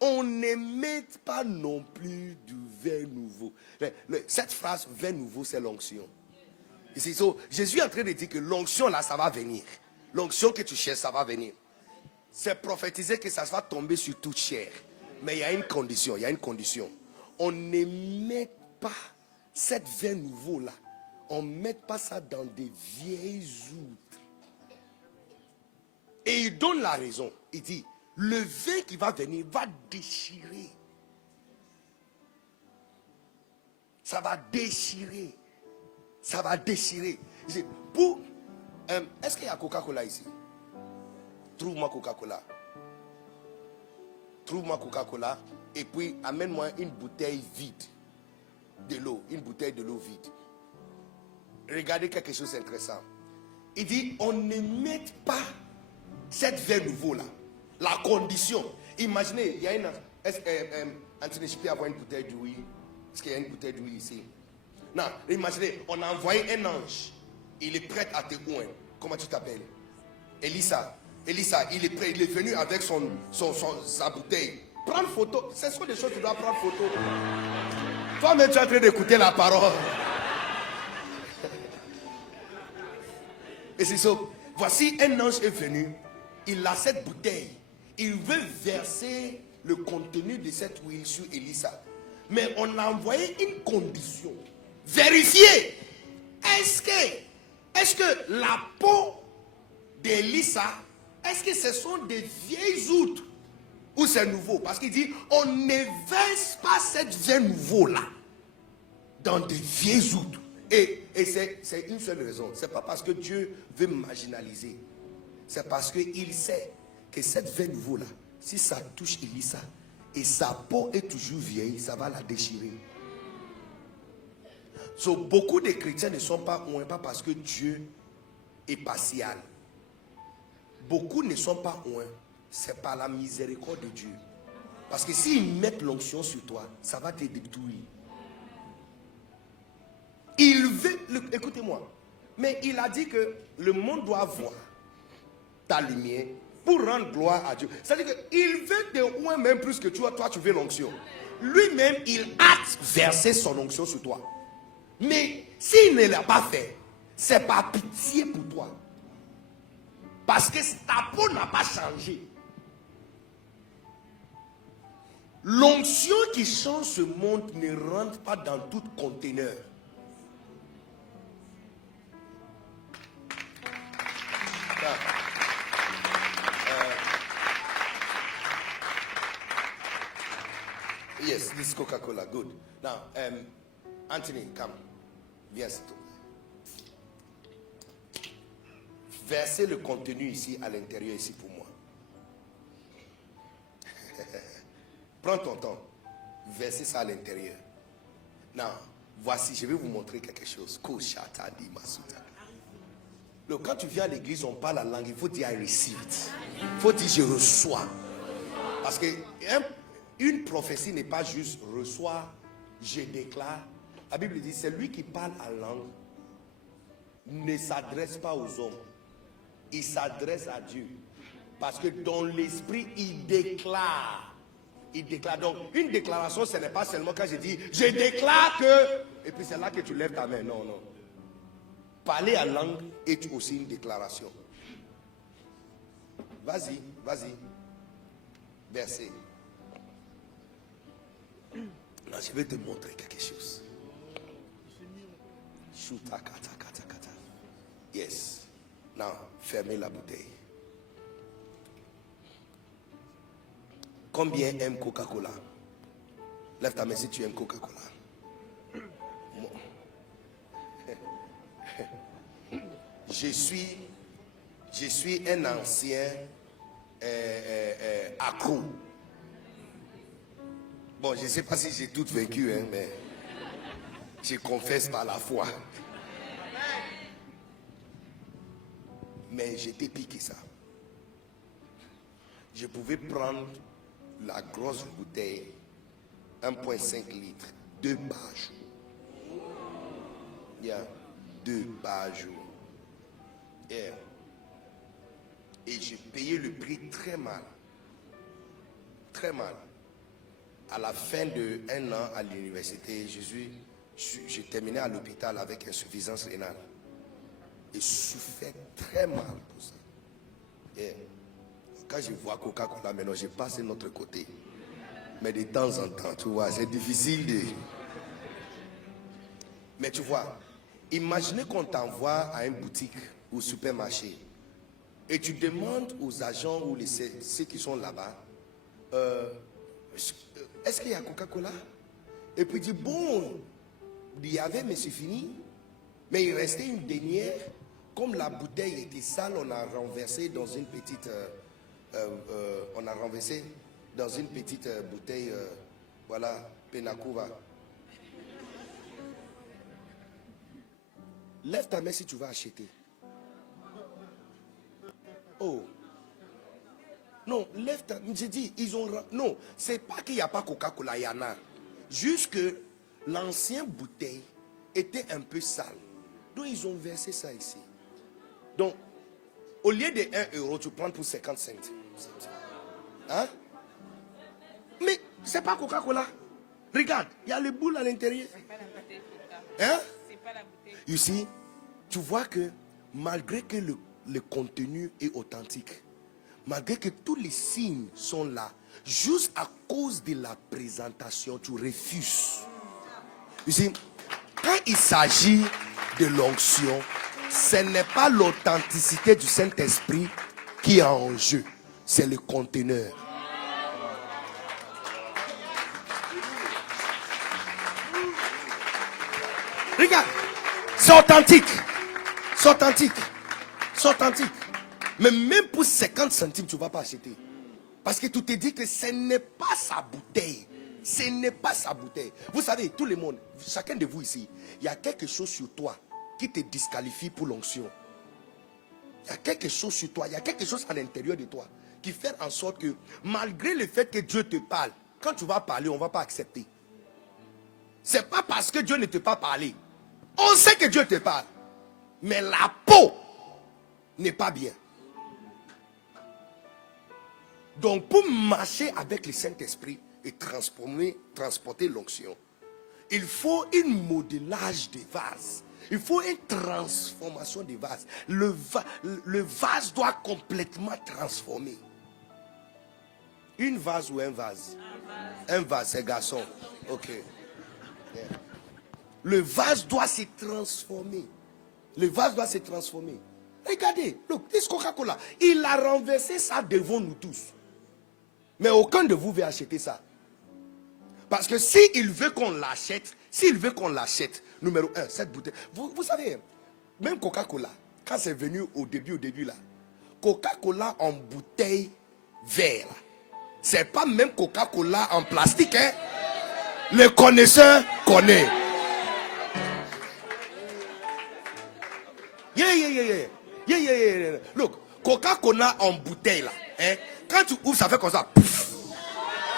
On ne met pas non plus du vin nouveau. Cette phrase, vin nouveau, c'est l'onction. Jésus est en train de dire que l'onction là, ça va venir. L'onction que tu cherches, ça va venir. C'est prophétiser que ça va tomber sur toute chair. Mais il y a une condition, il y a une condition. On ne met pas cette vin nouveau là. On ne met pas ça dans des vieilles outres. Et il donne la raison. Il dit, le vin qui va venir va déchirer. Ça va déchirer. Ça va déchirer. Est-ce qu'il y a Coca-Cola ici? trouve-moi Coca-Cola. Trouve-moi Coca-Cola et puis amène-moi une bouteille vide de l'eau, une bouteille de l'eau vide. Regardez quelque chose d'intéressant. Il dit, on ne met pas cette verre nouveau là. La condition. Imaginez, il y a une... Anthony, je peux avoir une bouteille d'huile? Est-ce qu'il y a une bouteille d'huile ici? Non, imaginez, on a envoyé un ange. Il est prêt à te oindre. Comment tu t'appelles? Elisa. Elisa, il est prêt. Il est venu avec sa bouteille. Prendre photo. Ce sont des choses que tu dois prendre photo. Toi-même, tu es en train d'écouter la parole. Et c'est ça. Voici un ange est venu. Il a cette bouteille. Il veut verser le contenu de cette huile sur Elisa. Mais on a envoyé une condition. Vérifier. Est-ce que la peau d'Elisa, est-ce que ce sont des vieilles outres ou c'est nouveau? Parce qu'il dit, on ne verse pas cette verre nouveau-là dans des vieilles outres. Et c'est une seule raison. C'est pas parce que Dieu veut marginaliser. C'est parce qu'il sait que cette verre nouveau-là, si ça touche Elisa et sa peau est toujours vieille, ça va la déchirer. So, beaucoup de chrétiens ne sont pas oints, pas parce que Dieu est partial. Beaucoup ne sont pas oints, c'est par la miséricorde de Dieu. Parce que s'ils mettent l'onction sur toi, ça va te détruire. Il veut, écoutez-moi, mais il a dit que le monde doit voir ta lumière pour rendre gloire à Dieu. C'est-à-dire qu'il veut te oindre même plus que toi tu veux l'onction. Lui-même, il a versé son onction sur toi. Mais s'il ne l'a pas fait, c'est par pitié pour toi. Parce que ta peau n'a pas changé. L'onction qui change ce monde ne rentre pas dans tout conteneur. Yes, this is Coca-Cola. Good. Now, Anthony, come. Viens, s'il te plaît. Versez le contenu ici, à l'intérieur, ici, pour moi. Prends ton temps. Versez ça à l'intérieur. Now, voici, je vais vous montrer quelque chose. Donc, quand tu viens à l'église, on parle la langue. Il faut dire I receive it. Il faut dire je reçois. Parce que une prophétie n'est pas juste reçois, je déclare. La Bible dit, c'est lui qui parle à langue ne s'adresse pas aux hommes. Il s'adresse à Dieu. Parce que dans l'esprit, il déclare. Il déclare. Donc, une déclaration, ce n'est pas seulement quand je dis, je déclare que... Et puis c'est là que tu lèves ta main. Non, non. Parler à langue est aussi une déclaration. Vas-y, vas-y. Verset. Non, je vais te montrer quelque chose. Yes. Now, fermez la bouteille. Combien aiment Coca-Cola? Lève ta main si tu aimes Coca-Cola. Je suis un ancien accro. Bon, je ne sais pas si j'ai tout vaincu, hein, mais je confesse par la foi. Mais j'étais piqué ça. Je pouvais prendre la grosse bouteille, 1,5 litres, 2 par jour. Yeah, 2 par jour. Yeah. Et j'ai payé le prix très mal. Très mal. À la fin de 1 an à l'université, j'ai terminé à l'hôpital avec insuffisance rénale. Et je souffrais très mal pour ça. Yeah. Quand je vois Coca-Cola, maintenant je passe de notre côté. Mais de temps en temps, tu vois, c'est difficile de... Mais tu vois, imaginez qu'on t'envoie à une boutique ou au supermarché et tu demandes aux agents ou ceux qui sont là-bas, est-ce qu'il y a Coca-Cola? Et puis il dit, bon, il y avait, mais c'est fini. Mais il restait une dernière. Comme la bouteille était sale, on a renversé dans une petite on a renversé dans une petite bouteille, voilà, Penacuva. Lève ta main si tu vas acheter. Oh. Non, lève ta main. J'ai dit, ils ont... Non, c'est pas qu'il n'y a pas Coca-Cola, il y en a. Juste que l'ancienne bouteille était un peu sale. Donc, ils ont versé ça ici. Donc, au lieu de 1 euro, tu prends pour 50 centimes. Hein? Mais c'est pas Coca-Cola. Regarde, il y a le boule à l'intérieur. Hein? You see, tu vois que malgré que le contenu est authentique, malgré que tous les signes sont là, juste à cause de la présentation, tu refuses. You see, quand il s'agit de l'onction, ce n'est pas l'authenticité du Saint-Esprit qui est en jeu, c'est le conteneur. Regarde, c'est authentique. C'est authentique. C'est authentique. Mais même pour 50 centimes, tu ne vas pas acheter. Parce que tu te dis que ce n'est pas sa bouteille. Ce n'est pas sa bouteille. Vous savez, tout le monde, chacun de vous ici, il y a quelque chose sur toi qui te disqualifie pour l'onction. Il y a quelque chose sur toi, il y a quelque chose à l'intérieur de toi qui fait en sorte que malgré le fait que Dieu te parle, quand tu vas parler, on ne va pas accepter. Ce n'est pas parce que Dieu ne te pas parlé. On sait que Dieu te parle. Mais la peau n'est pas bien. Donc pour marcher avec le Saint-Esprit et transporter l'onction, il faut un modelage des vases. Il faut une transformation des vases. Le vase doit complètement transformer. Une vase ou un vase? Un vase, c'est garçon. Ok. Yeah. Le vase doit se transformer. Le vase doit se transformer. Regardez, look, this Coca-Cola, il a renversé ça devant nous tous. Mais aucun de vous veut acheter ça. Parce que s'il veut qu'on l'achète, numéro 1, cette bouteille. Vous savez, même Coca-Cola, quand c'est venu au début là, Coca-Cola en bouteille vert, c'est pas même Coca-Cola en plastique, hein. Le connaisseur connaît. Yeah. Look, Coca-Cola en bouteille là, hein. Quand tu ouvres, ça fait comme ça. Pouf.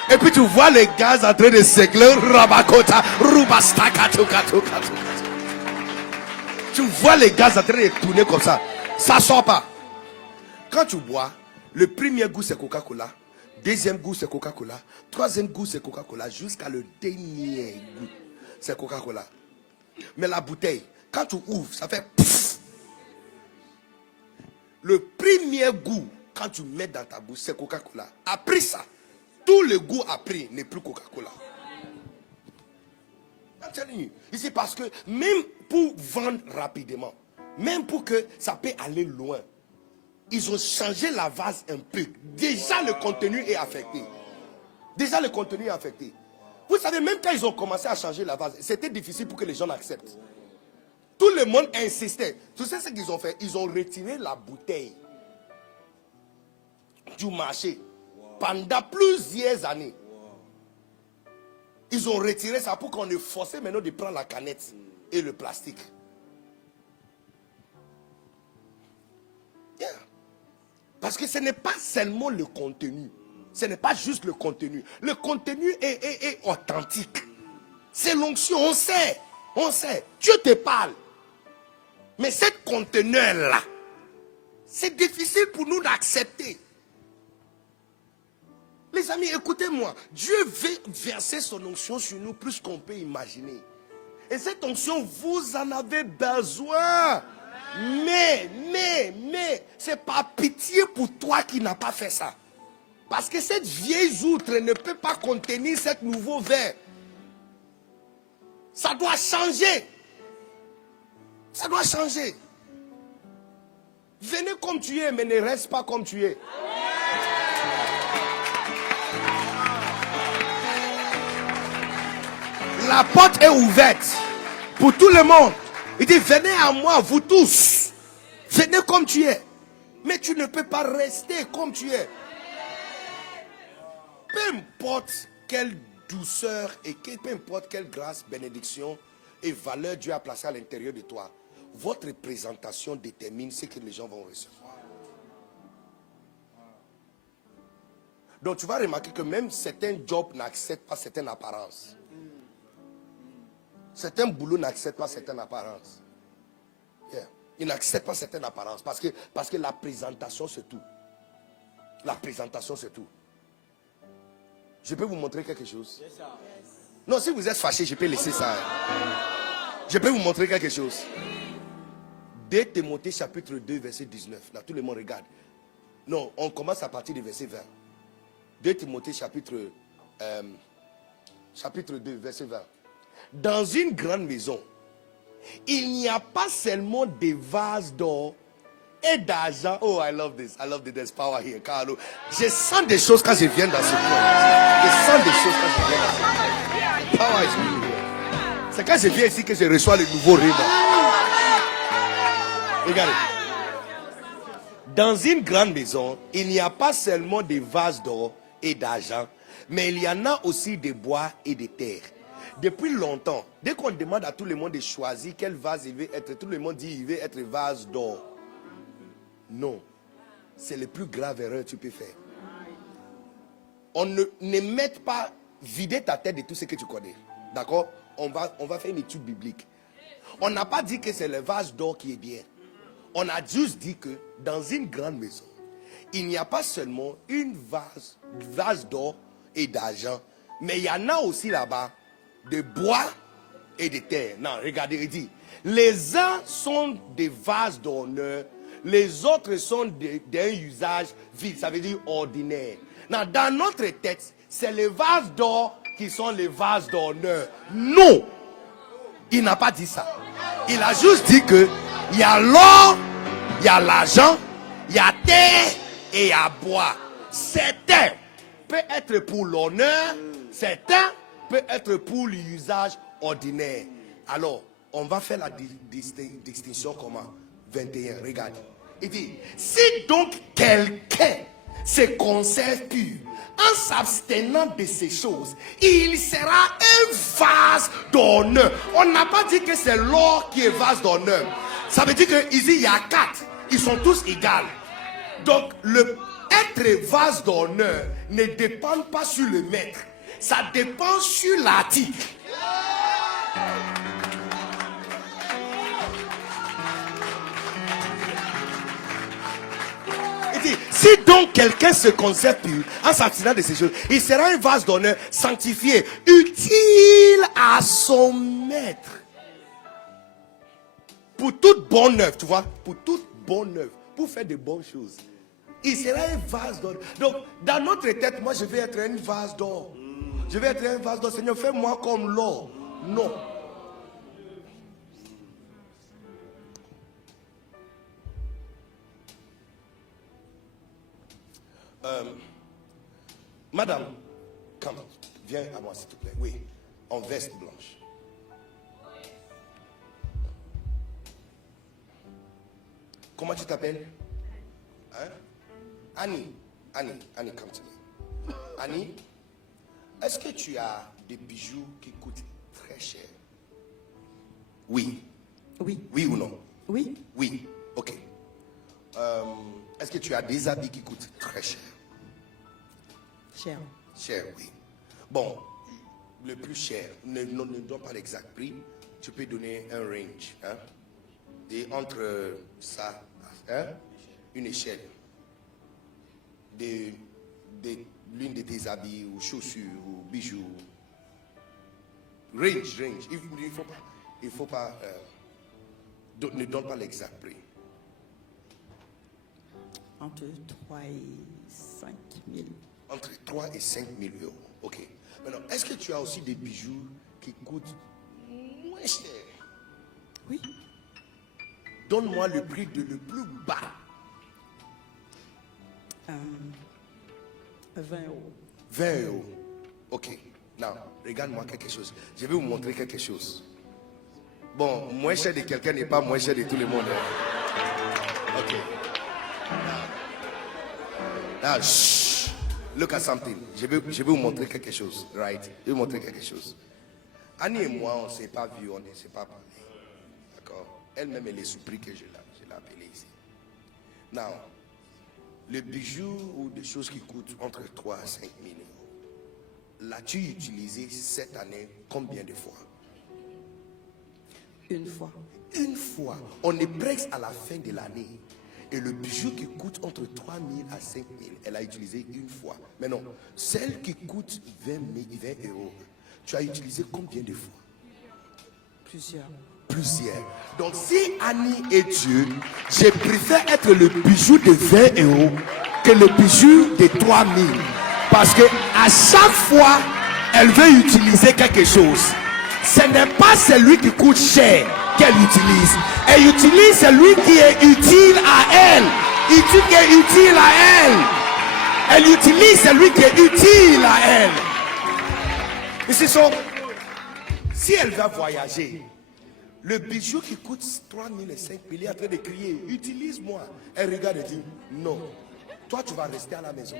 Et puis tu vois les gaz en train de s'éclairer. Tu vois les gaz en train de tourner comme ça. Ça sort pas. Quand tu bois, le premier goût c'est Coca-Cola. Deuxième goût c'est Coca-Cola. Troisième goût c'est Coca-Cola. Jusqu'à le dernier goût c'est Coca-Cola. Mais la bouteille, quand tu ouvres, ça fait pfff. Le premier goût, quand tu mets dans ta bouche, c'est Coca-Cola. Après ça, tout le goût après n'est plus Coca-Cola. Ici, parce que même pour vendre rapidement, même pour que ça peut aller loin, ils ont changé la vase un peu. Déjà, le contenu est affecté. Vous savez, même quand ils ont commencé à changer la vase, c'était difficile pour que les gens acceptent. Tout le monde insistait. Tu sais ce qu'ils ont fait? Ils ont retiré la bouteille du marché pendant plusieurs années. Ils ont retiré ça pour qu'on est forcé maintenant de prendre la canette et le plastique. Yeah. Parce que ce n'est pas seulement le contenu. Ce n'est pas juste le contenu. Le contenu est authentique. C'est l'onction, on sait. Dieu te parle. Mais ce conteneur-là, c'est difficile pour nous d'accepter. Les amis, écoutez-moi. Dieu veut verser son onction sur nous plus qu'on peut imaginer. Et cette onction, vous en avez besoin. Mais, c'est par pitié pour toi qui n'as pas fait ça. Parce que cette vieille outre ne peut pas contenir ce nouveau verre. Ça doit changer. Ça doit changer. Venez comme tu es, mais ne reste pas comme tu es. La porte est ouverte pour tout le monde. Il dit, venez à moi, vous tous. Venez comme tu es. Mais tu ne peux pas rester comme tu es. peu importe quelle douceur et peu importe quelle grâce, bénédiction et valeur Dieu a placé à l'intérieur de toi, votre présentation détermine ce que les gens vont recevoir. Donc tu vas remarquer que même certains jobs n'acceptent pas certaines apparences. Certains boulots n'acceptent pas certaines apparences. Yeah. Ils n'acceptent pas certaines apparences parce que la présentation c'est tout. La présentation c'est tout. Je peux vous montrer quelque chose? Non, si vous êtes fâché, je peux laisser ça. Je peux vous montrer quelque chose. 2 Timothée chapitre 2 verset 19. Là, tout le monde regarde. Non, on commence à partir du verset 20. 2 Timothée chapitre 2 verset 20. Dans une grande maison, il n'y a pas seulement des vases d'or et d'argent. Oh, I love this. I love this. There's power here, Carlo. Je sens des choses quand je viens dans ce coin. Je sens des choses quand je viens dans ce coin. Power is really here. C'est quand je viens ici que je reçois le nouveau réma. Regardez. Dans une grande maison, il n'y a pas seulement des vases d'or et d'argent, mais il y en a aussi de bois et de terre. Depuis longtemps, dès qu'on demande à tout le monde de choisir quel vase il veut être, tout le monde dit il veut être vase d'or. Non, c'est le plus grave erreur que tu peux faire. On ne met pas vider ta tête de tout ce que tu connais. D'accord? On va faire une étude biblique. On n'a pas dit que c'est le vase d'or qui est bien. On a juste dit que dans une grande maison, il n'y a pas seulement une vase d'or et d'argent, mais il y en a aussi là-bas de bois et de terre. Non, regardez, il dit, les uns sont des vases d'honneur, les autres sont d'un usage vil, ça veut dire ordinaire. Non, dans notre tête, c'est les vases d'or qui sont les vases d'honneur. Non, il n'a pas dit ça. Il a juste dit que il y a l'or, il y a l'argent, il y a terre et il y a bois. Certains peuvent être pour l'honneur, certains peuvent être pour l'usage ordinaire. Alors, on va faire la distinction comment? 21, regarde. Il dit, si donc quelqu'un se conserve pur en s'abstenant de ces choses, il sera un vase d'honneur. On n'a pas dit que c'est l'or qui est vase d'honneur. Ça veut dire qu'ici il y a 4. Ils sont tous égaux. Donc le être vase d'honneur ne dépend pas sur le maître. Ça dépend sur l'article. Il dit, si donc quelqu'un se conserve pur en s'abstenant de ces choses, il sera un vase d'honneur sanctifié, utile à son maître. Pour toute bonne œuvre, tu vois, pour toute bonne œuvre, pour faire de bonnes choses. Il sera un vase d'or. Donc, dans notre tête, moi, je vais être un vase d'or. Je vais être un vase d'or. Seigneur, fais-moi comme l'or. Non. Madame, come, viens à moi, s'il te plaît. Oui, en veste blanche. Comment tu t'appelles? Hein? Annie, come to me. Annie, est-ce que tu as des bijoux qui coûtent très cher? Oui. Oui. Oui ou non? Oui. Oui. Ok. Est-ce que tu as des habits qui coûtent très cher? Cher. Cher, oui. Bon, le plus cher, ne donne pas l'exact prix. Tu peux donner un range. Hein? Et entre ça, hein? Une échelle. L'une de tes habits ou chaussures ou bijoux. Range. Il faut pas ne donne pas l'exact prix. Entre 3 et 5 000. Entre 3 et 5 000 euros. Ok. Maintenant, est-ce que tu as aussi des bijoux qui coûtent moins cher? Oui. Donne-moi le prix de le plus bas. 20 euros. 20 euros. Ok. Non, regarde-moi quelque chose. Je vais vous montrer quelque chose. Bon, moins cher de quelqu'un n'est pas moins cher de tout le monde. Hein? Ok. Now, shh. Look at something. Je vais vous montrer quelque chose. Right? Je vais vous montrer quelque chose. Annie et moi, on ne s'est pas vu, on ne s'est pas parlé. D'accord? Elle-même, elle est surprise que je l'ai appelée ici. Now, le bijou ou des choses qui coûtent entre 3 à 5 000 euros, l'as-tu utilisé cette année combien de fois? Une fois. Une fois. On est presque à la fin de l'année. Et le bijou qui coûte entre 3 000 à 5 000, elle a utilisé une fois. Mais non, celle qui coûte 20 euros, tu as utilisé combien de fois? Plusieurs. Donc si Annie est Dieu, je préfère être le bijou de 20 euros que le bijou de 3 000. Parce que à chaque fois, elle veut utiliser quelque chose. Ce n'est pas celui qui coûte cher qu'elle utilise. Elle utilise celui qui est utile à elle. Qui est utile à elle. Elle utilise celui qui est utile à elle. Et c'est ça. Si elle va voyager, le bijou qui coûte 3 000 et 5 000, il est en train de crier, utilise-moi. Elle regarde et dit, non. Toi, tu vas rester à la maison.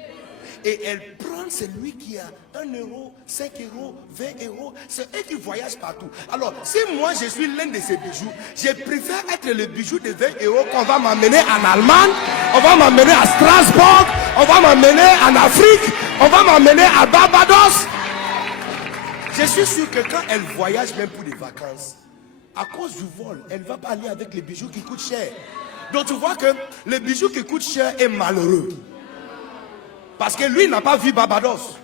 Et elle prend celui qui a 1 euro, 5 euros, 20 euros. C'est eux qui voyagent partout. Alors, si moi je suis l'un de ces bijoux, je préfère être le bijou de 20 euros qu'on va m'amener en Allemagne, on va m'amener à Strasbourg, on va m'amener en Afrique, on va m'amener à Barbados. Je suis sûr que quand elle voyage, même pour des vacances, à cause du vol, elle ne va pas aller avec les bijoux qui coûtent cher. Donc tu vois que le bijou qui coûte cher est malheureux. Parce que lui n'a pas vu Barbados.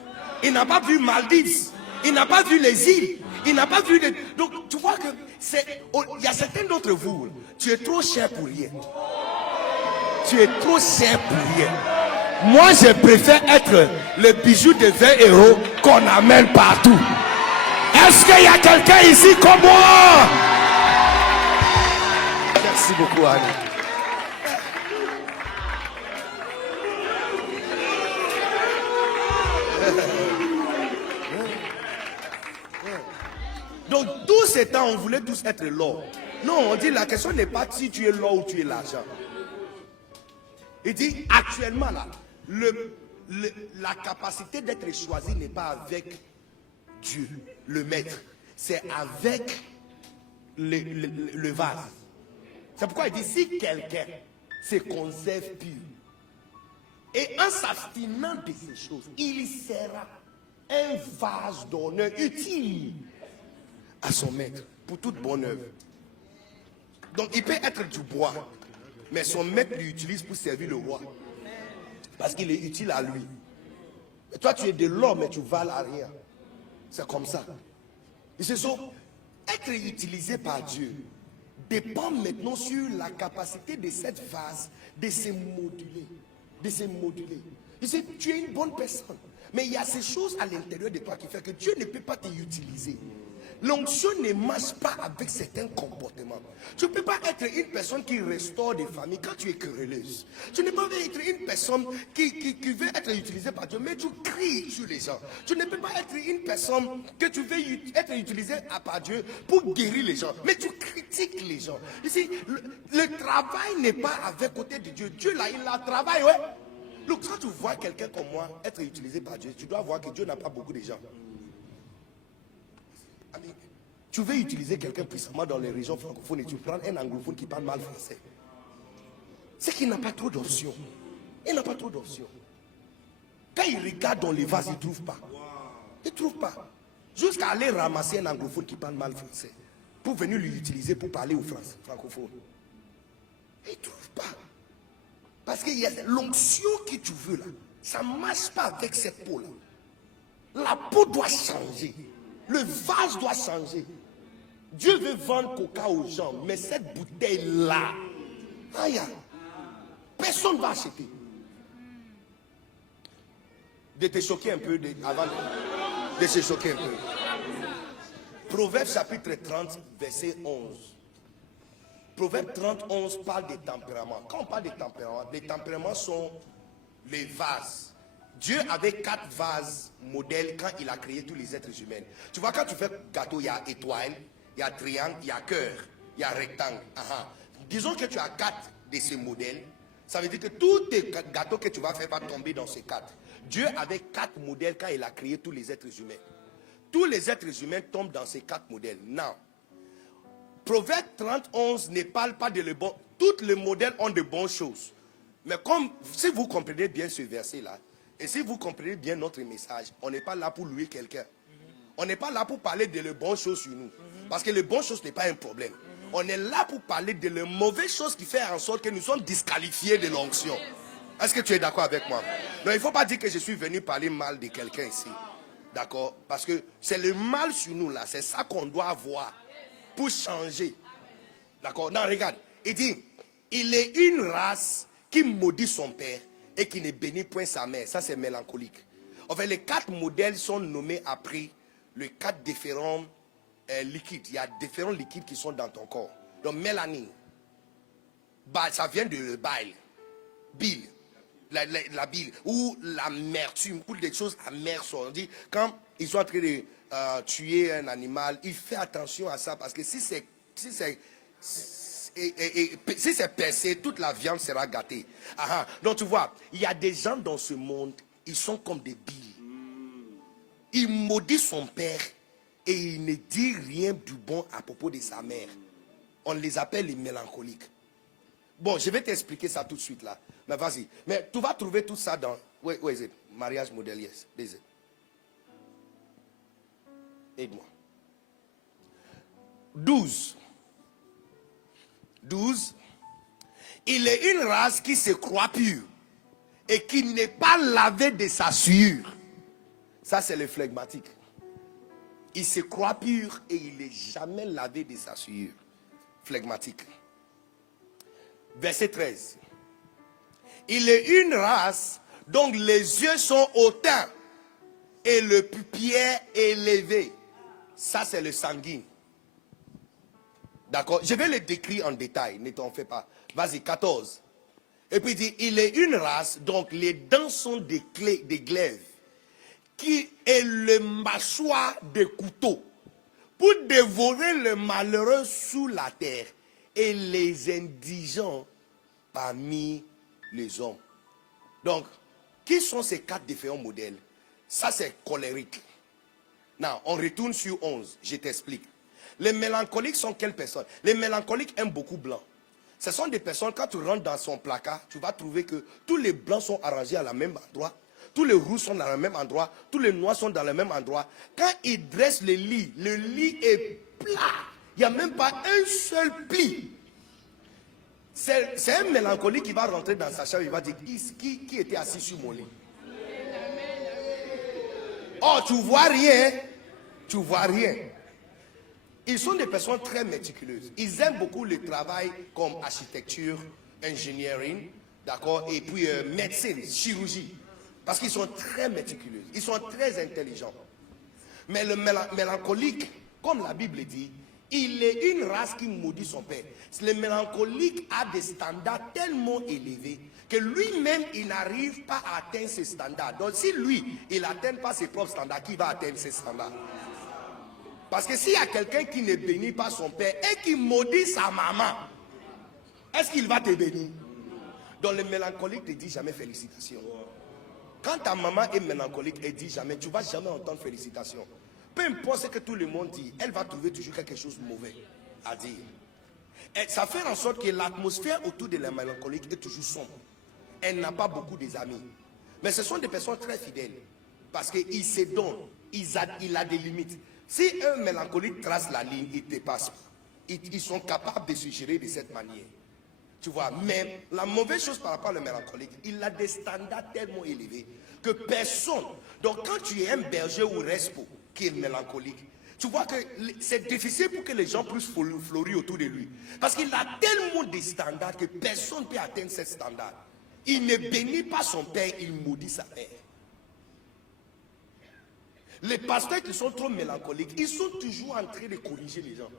Il n'a pas vu Maldives. Il n'a pas vu les îles. Il n'a pas vu les... Donc tu vois que il y a certains d'entre vous, tu es trop cher pour rien. Tu es trop cher pour rien. Moi je préfère être le bijou de 20 euros qu'on amène partout. Est-ce qu'il y a quelqu'un ici comme moi? Merci beaucoup, Annie. Donc, tous ces temps, on voulait tous être l'or. Non, on dit la question n'est pas si tu es l'or ou tu es l'argent. Il dit actuellement là, la capacité d'être choisi n'est pas avec Dieu, le maître. C'est avec le vase. C'est pourquoi il dit si quelqu'un se conserve pur et en s'abstinant de ces choses, il sera un vase d'honneur utile à son maître pour toute bonne œuvre. Donc il peut être du bois, mais son maître l'utilise pour servir le roi parce qu'il est utile à lui. Et toi tu es de l'or mais tu vales à rien. C'est comme ça. Et c'est ça. Être utilisé par Dieu dépend maintenant sur la capacité de cette vase de se moduler. De se moduler. Tu sais, tu es une bonne personne. Mais il y a ces choses à l'intérieur de toi qui font que Dieu ne peut pas t'utiliser. L'onction ne marche pas avec certains comportements. Tu ne peux pas être une personne qui restaure des familles quand tu es querelleuse. Tu ne peux pas être une personne qui veut être utilisée par Dieu, mais tu cries sur les gens. Tu ne peux pas être une personne que tu veux être utilisée par Dieu pour guérir les gens, mais tu critiques les gens. Ici, le travail n'est pas avec côté de Dieu. Dieu là, il a travail, ouais. Donc quand tu vois quelqu'un comme moi être utilisé par Dieu, tu dois voir que Dieu n'a pas beaucoup de gens. Tu veux utiliser quelqu'un puissamment dans les régions francophones et tu prends un anglophone qui parle mal français. C'est qu'il n'a pas trop d'options. Il n'a pas trop d'options. Quand il regarde dans les vases, il ne trouve pas. Il ne trouve pas. Jusqu'à aller ramasser un anglophone qui parle mal français pour venir lui utiliser pour parler aux francophones. Il ne trouve pas. Parce qu'il y a l'onction que tu veux là. Ça ne marche pas avec cette peau là. La peau doit changer. Le vase doit changer. Dieu veut vendre coca aux gens, mais cette bouteille-là, personne ne va acheter. De te choquer un peu, avant de se choquer un peu. Proverbe chapitre 30, verset 11. Proverbe 30, 11 parle des tempéraments. Quand on parle des tempéraments sont les vases. Dieu avait 4 vases modèles quand il a créé tous les êtres humains. Tu vois, quand tu fais gâteau, il y a étoile, il y a triangle, il y a cœur, il y a rectangle. Disons que tu as 4 de ces modèles. Ça veut dire que tous tes gâteaux que tu vas faire va tomber dans ces 4. Dieu avait 4 modèles quand il a créé tous les êtres humains. Tous les êtres humains tombent dans ces 4 modèles. Now, Proverbe 30:11 ne parle pas de le bon. Tous les modèles ont de bonnes choses. Mais comme si vous comprenez bien ce verset-là, et si vous comprenez bien notre message, on n'est pas là pour louer quelqu'un. On n'est pas là pour parler de les bonnes choses sur nous. Parce que les bonnes choses n'est pas un problème. On est là pour parler de les mauvaises choses qui font en sorte que nous sommes disqualifiés de l'onction. Est-ce que tu es d'accord avec moi? Non, il ne faut pas dire que je suis venu parler mal de quelqu'un ici. D'accord? Parce que c'est le mal sur nous là. C'est ça qu'on doit avoir pour changer. D'accord? Non, regarde. Il dit, il est une race qui maudit son père et qui ne bénit point sa mère. Ça, c'est mélancolique. En fait, les 4 modèles sont nommés après les 4 différents liquides. Il y a différents liquides qui sont dans ton corps. Donc, mélanine. Ça vient de bile. Bile. La bile. Ou l'amertume. Ou des choses amères. On dit, quand ils sont en train de tuer un animal, il fait attention à ça. Parce que si c'est percé, toute la viande sera gâtée. Donc tu vois, il y a des gens dans ce monde, ils sont comme des billes. Il maudit son père et il ne dit rien du bon à propos de sa mère. On les appelle les mélancoliques. Bon, je vais t'expliquer ça tout de suite là. Mais vas-y. Mais tu vas trouver tout ça dans... Where is it? Mariage modèle, yes. Is it? Aide-moi. 12. Il est une race qui se croit pure et qui n'est pas lavé de sa sueur. Ça, c'est le phlegmatique. Il se croit pur et il n'est jamais lavé de sa sueur. Phlegmatique. Verset 13. Il est une race dont les yeux sont hautains et le pupier élevé. Ça, c'est le sanguin. D'accord? Je vais le décrire en détail, ne t'en fais pas. Vas-y, 14. Et puis il dit, il est une race, donc les dents sont des glaives, qui est le mâchoire de couteau, pour dévorer le malheureux sous la terre et les indigents parmi les hommes. Donc, qui sont ces 4 différents modèles? Ça, c'est colérique. Now, on retourne sur 11, je t'explique. Les mélancoliques sont quelles personnes? Les mélancoliques aiment beaucoup blanc. Ce sont des personnes, quand tu rentres dans son placard, tu vas trouver que tous les blancs sont arrangés à la même endroit, tous les rouges sont dans le même endroit, tous les noirs sont dans le même endroit. Quand ils dressent le lit est plat. Il n'y a même pas un seul pli. C'est un mélancolique qui va rentrer dans sa chambre, il va dire, qui était assis sur mon lit? Oh, tu vois rien. Tu vois rien. Ils sont des personnes très méticuleuses. Ils aiment beaucoup le travail comme architecture, engineering, d'accord, et puis médecine, chirurgie. Parce qu'ils sont très méticuleux. Ils sont très intelligents. Mais le mélancolique, comme la Bible dit, il est une race qui maudit son père. Le mélancolique a des standards tellement élevés que lui-même, il n'arrive pas à atteindre ses standards. Donc si lui, il n'atteint pas ses propres standards, qui va atteindre ses standards? Parce que s'il y a quelqu'un qui ne bénit pas son père et qui maudit sa maman, est-ce qu'il va te bénir? Donc le mélancolique ne dit jamais félicitations. Quand ta maman est mélancolique, elle dit jamais, tu ne vas jamais entendre félicitations. Peu importe ce que tout le monde dit, elle va trouver toujours quelque chose de mauvais à dire. Et ça fait en sorte que l'atmosphère autour de la mélancolique est toujours sombre. Elle n'a pas beaucoup d'amis. Mais ce sont des personnes très fidèles. Parce qu'ils se donnent. Il a des limites. Si un mélancolique trace la ligne, il ne te passe pas. Ils sont capables de se gérer de cette manière. Tu vois, mais la mauvaise chose par rapport au mélancolique, il a des standards tellement élevés que personne... Donc quand tu es un berger ou respo qui est mélancolique, tu vois que c'est difficile pour que les gens puissent fleurir autour de lui. Parce qu'il a tellement de standards que personne ne peut atteindre ces standards. Il ne bénit pas son père, il maudit sa mère. Les pasteurs qui sont trop mélancoliques, ils sont toujours en train de corriger les gens.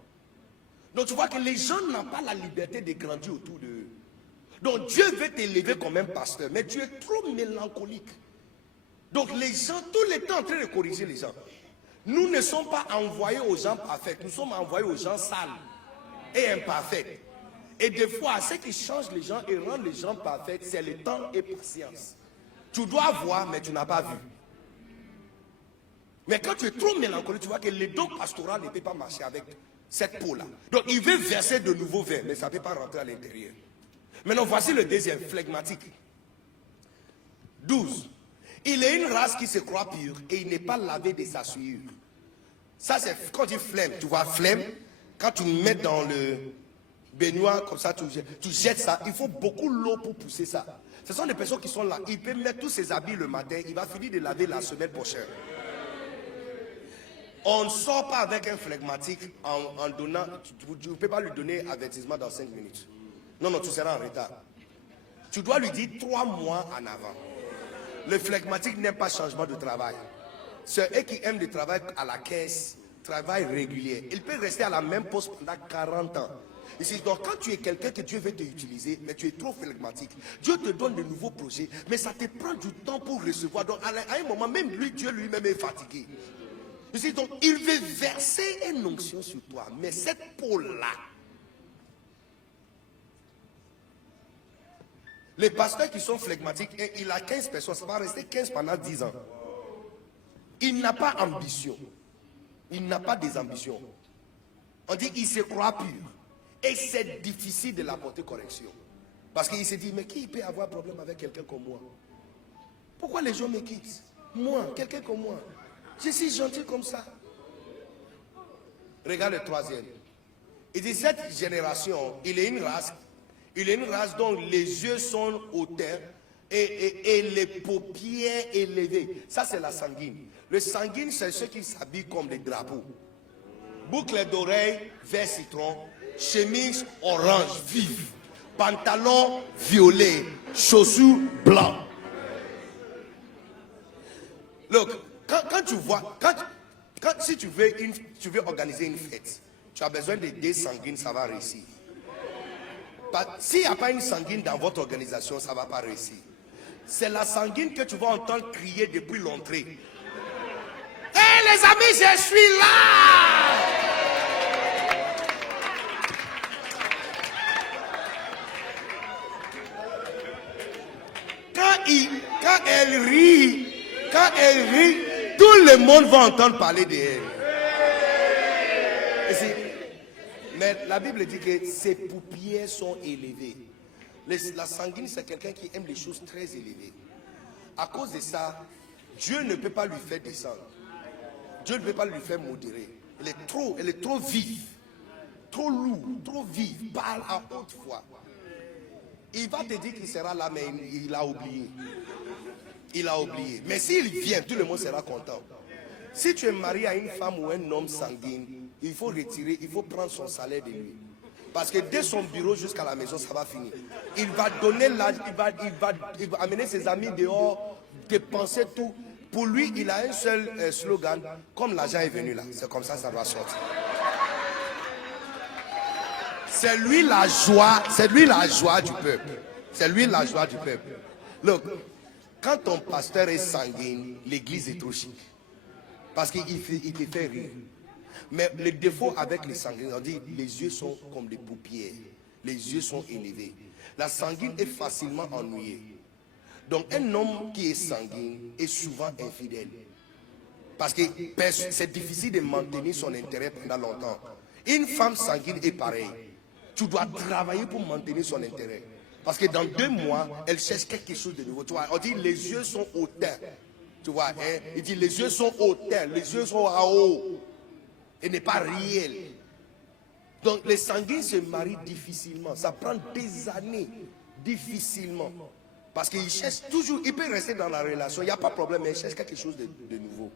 Donc tu vois que les gens n'ont pas la liberté de grandir autour d'eux. Donc Dieu veut t'élever comme un pasteur, mais tu es trop mélancolique. Donc les gens, tout le temps en train de corriger les gens. Nous ne sommes pas envoyés aux gens parfaits, nous sommes envoyés aux gens sales et imparfaits. Et des fois, ce qui change les gens et rend les gens parfaits, c'est le temps et patience. Tu dois voir, mais tu n'as pas vu. Mais quand tu es trop mélancolique, tu vois que le don pastoral ne peut pas marcher avec cette peau-là. Donc il veut verser de nouveaux vins, mais ça ne peut pas rentrer à l'intérieur. Maintenant, voici le deuxième, flegmatique. 12. Il est une race qui se croit pure et il n'est pas lavé de sa souillure. Ça, c'est quand tu flemme. Tu vois, flemme, quand tu mets dans le baignoire, comme ça, tu jettes ça. Il faut beaucoup d'eau pour pousser ça. Ce sont des personnes qui sont là. Il peut mettre tous ses habits le matin. Il va finir de laver la semaine prochaine. On ne sort pas avec un flegmatique en donnant. Tu ne peux pas lui donner avertissement dans 5 minutes. Non, non, tu seras en retard. Tu dois lui dire 3 mois en avant. Le flegmatique n'aime pas changement de travail. C'est eux qui aiment le travail à la caisse, travail régulier. Il peut rester à la même poste pendant 40 ans. Ici, donc quand tu es quelqu'un que Dieu veut t'utiliser, mais tu es trop flegmatique, Dieu te donne de nouveaux projets, mais ça te prend du temps pour recevoir. Donc à un moment, même lui, Dieu lui-même est fatigué. Ici, donc il veut verser une onction sur toi, mais cette peau-là, les pasteurs qui sont flegmatiques, il a 15 personnes, ça va rester 15 pendant 10 ans. Il n'a pas ambition. Il n'a pas des ambitions. On dit qu'il se croit pur. Et c'est difficile de l'apporter correction. Parce qu'il se dit, mais qui peut avoir problème avec quelqu'un comme moi? Pourquoi les gens me quittent? Moi, quelqu'un comme moi. Je suis gentil comme ça. Regarde le troisième. Il dit, cette génération, il est une race dont les yeux sont hautains et les paupières élevées. Ça, c'est la sanguine. Le sanguine, c'est ceux qui s'habillent comme des drapeaux. Boucles d'oreilles, vert citron, chemise orange vive, pantalon violet, chaussures blancs. Look, quand tu vois, si tu veux organiser une fête, tu as besoin de 2 sanguines, ça va réussir. S'il n'y a pas une sanguine dans votre organisation, ça ne va pas réussir. C'est la sanguine que tu vas entendre crier depuis l'entrée. Hé les amis, je suis là! Quand elle rit, tout le monde va entendre parler d'elle. Mais la Bible dit que ses paupières sont élevées. La sanguine, c'est quelqu'un qui aime les choses très élevées. À cause de ça, Dieu ne peut pas lui faire descendre. Dieu ne peut pas lui faire modérer. Elle est trop vive, trop lourde, trop vive, parle à haute voix. Il va te dire qu'il sera là, mais il a oublié. Il a oublié. Mais s'il vient, tout le monde sera content. Si tu es marié à une femme ou un homme sanguine, il faut retirer, il faut prendre son salaire de lui. Parce que dès son bureau jusqu'à la maison, ça va finir. Il va donner l'argent, il va amener ses amis dehors, dépenser tout. Pour lui, il a un seul slogan, comme l'argent est venu là. C'est comme ça va sortir. C'est lui la joie du peuple. C'est lui la joie du peuple. Look, quand ton pasteur est sanguine, l'église est trop chic. Parce qu'il te fait rire. Mais le défaut avec les sanguines, on dit les yeux sont comme des paupières. Les yeux sont élevés. La sanguine est facilement ennuyée. Donc un homme qui est sanguine est souvent infidèle. Parce que c'est difficile de maintenir son intérêt pendant longtemps. Une femme sanguine est pareille. Tu dois travailler pour maintenir son intérêt. Parce que dans 2 mois, elle cherche quelque chose de nouveau. Tu vois, on dit les yeux sont hautains. Tu vois, hein? Il dit les yeux sont hautains, les yeux sont à haut. Et n'est pas réel. Donc les sanguines se marient difficilement. Ça prend des années, difficilement. Parce qu'il cherche toujours, il peut rester dans la relation, il n'y a pas de problème, mais il cherche quelque chose de nouveau.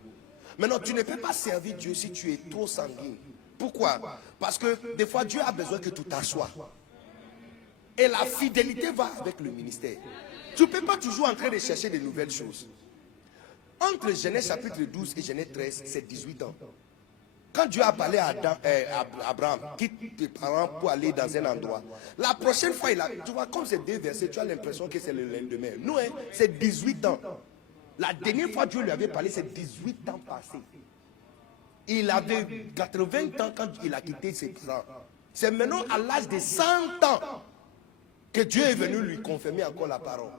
Maintenant, tu ne peux pas servir Dieu si tu es trop sanguine. Pourquoi? Parce que des fois, Dieu a besoin que tu t'assoies. Et la fidélité va avec le ministère. Tu ne peux pas toujours en train de chercher de nouvelles choses. Entre Genèse chapitre 12 et Genèse 13, c'est 18 ans. Quand Dieu a parlé à Abraham, quitte tes parents pour aller dans un endroit. La prochaine fois, tu vois, comme c'est 2 versets, tu as l'impression que c'est le lendemain. Nous, c'est 18 ans. La dernière fois Dieu lui avait parlé, c'est 18 ans passés. Il avait 80 ans quand il a quitté ses parents. C'est maintenant à l'âge de 100 ans que Dieu est venu lui confirmer encore la parole.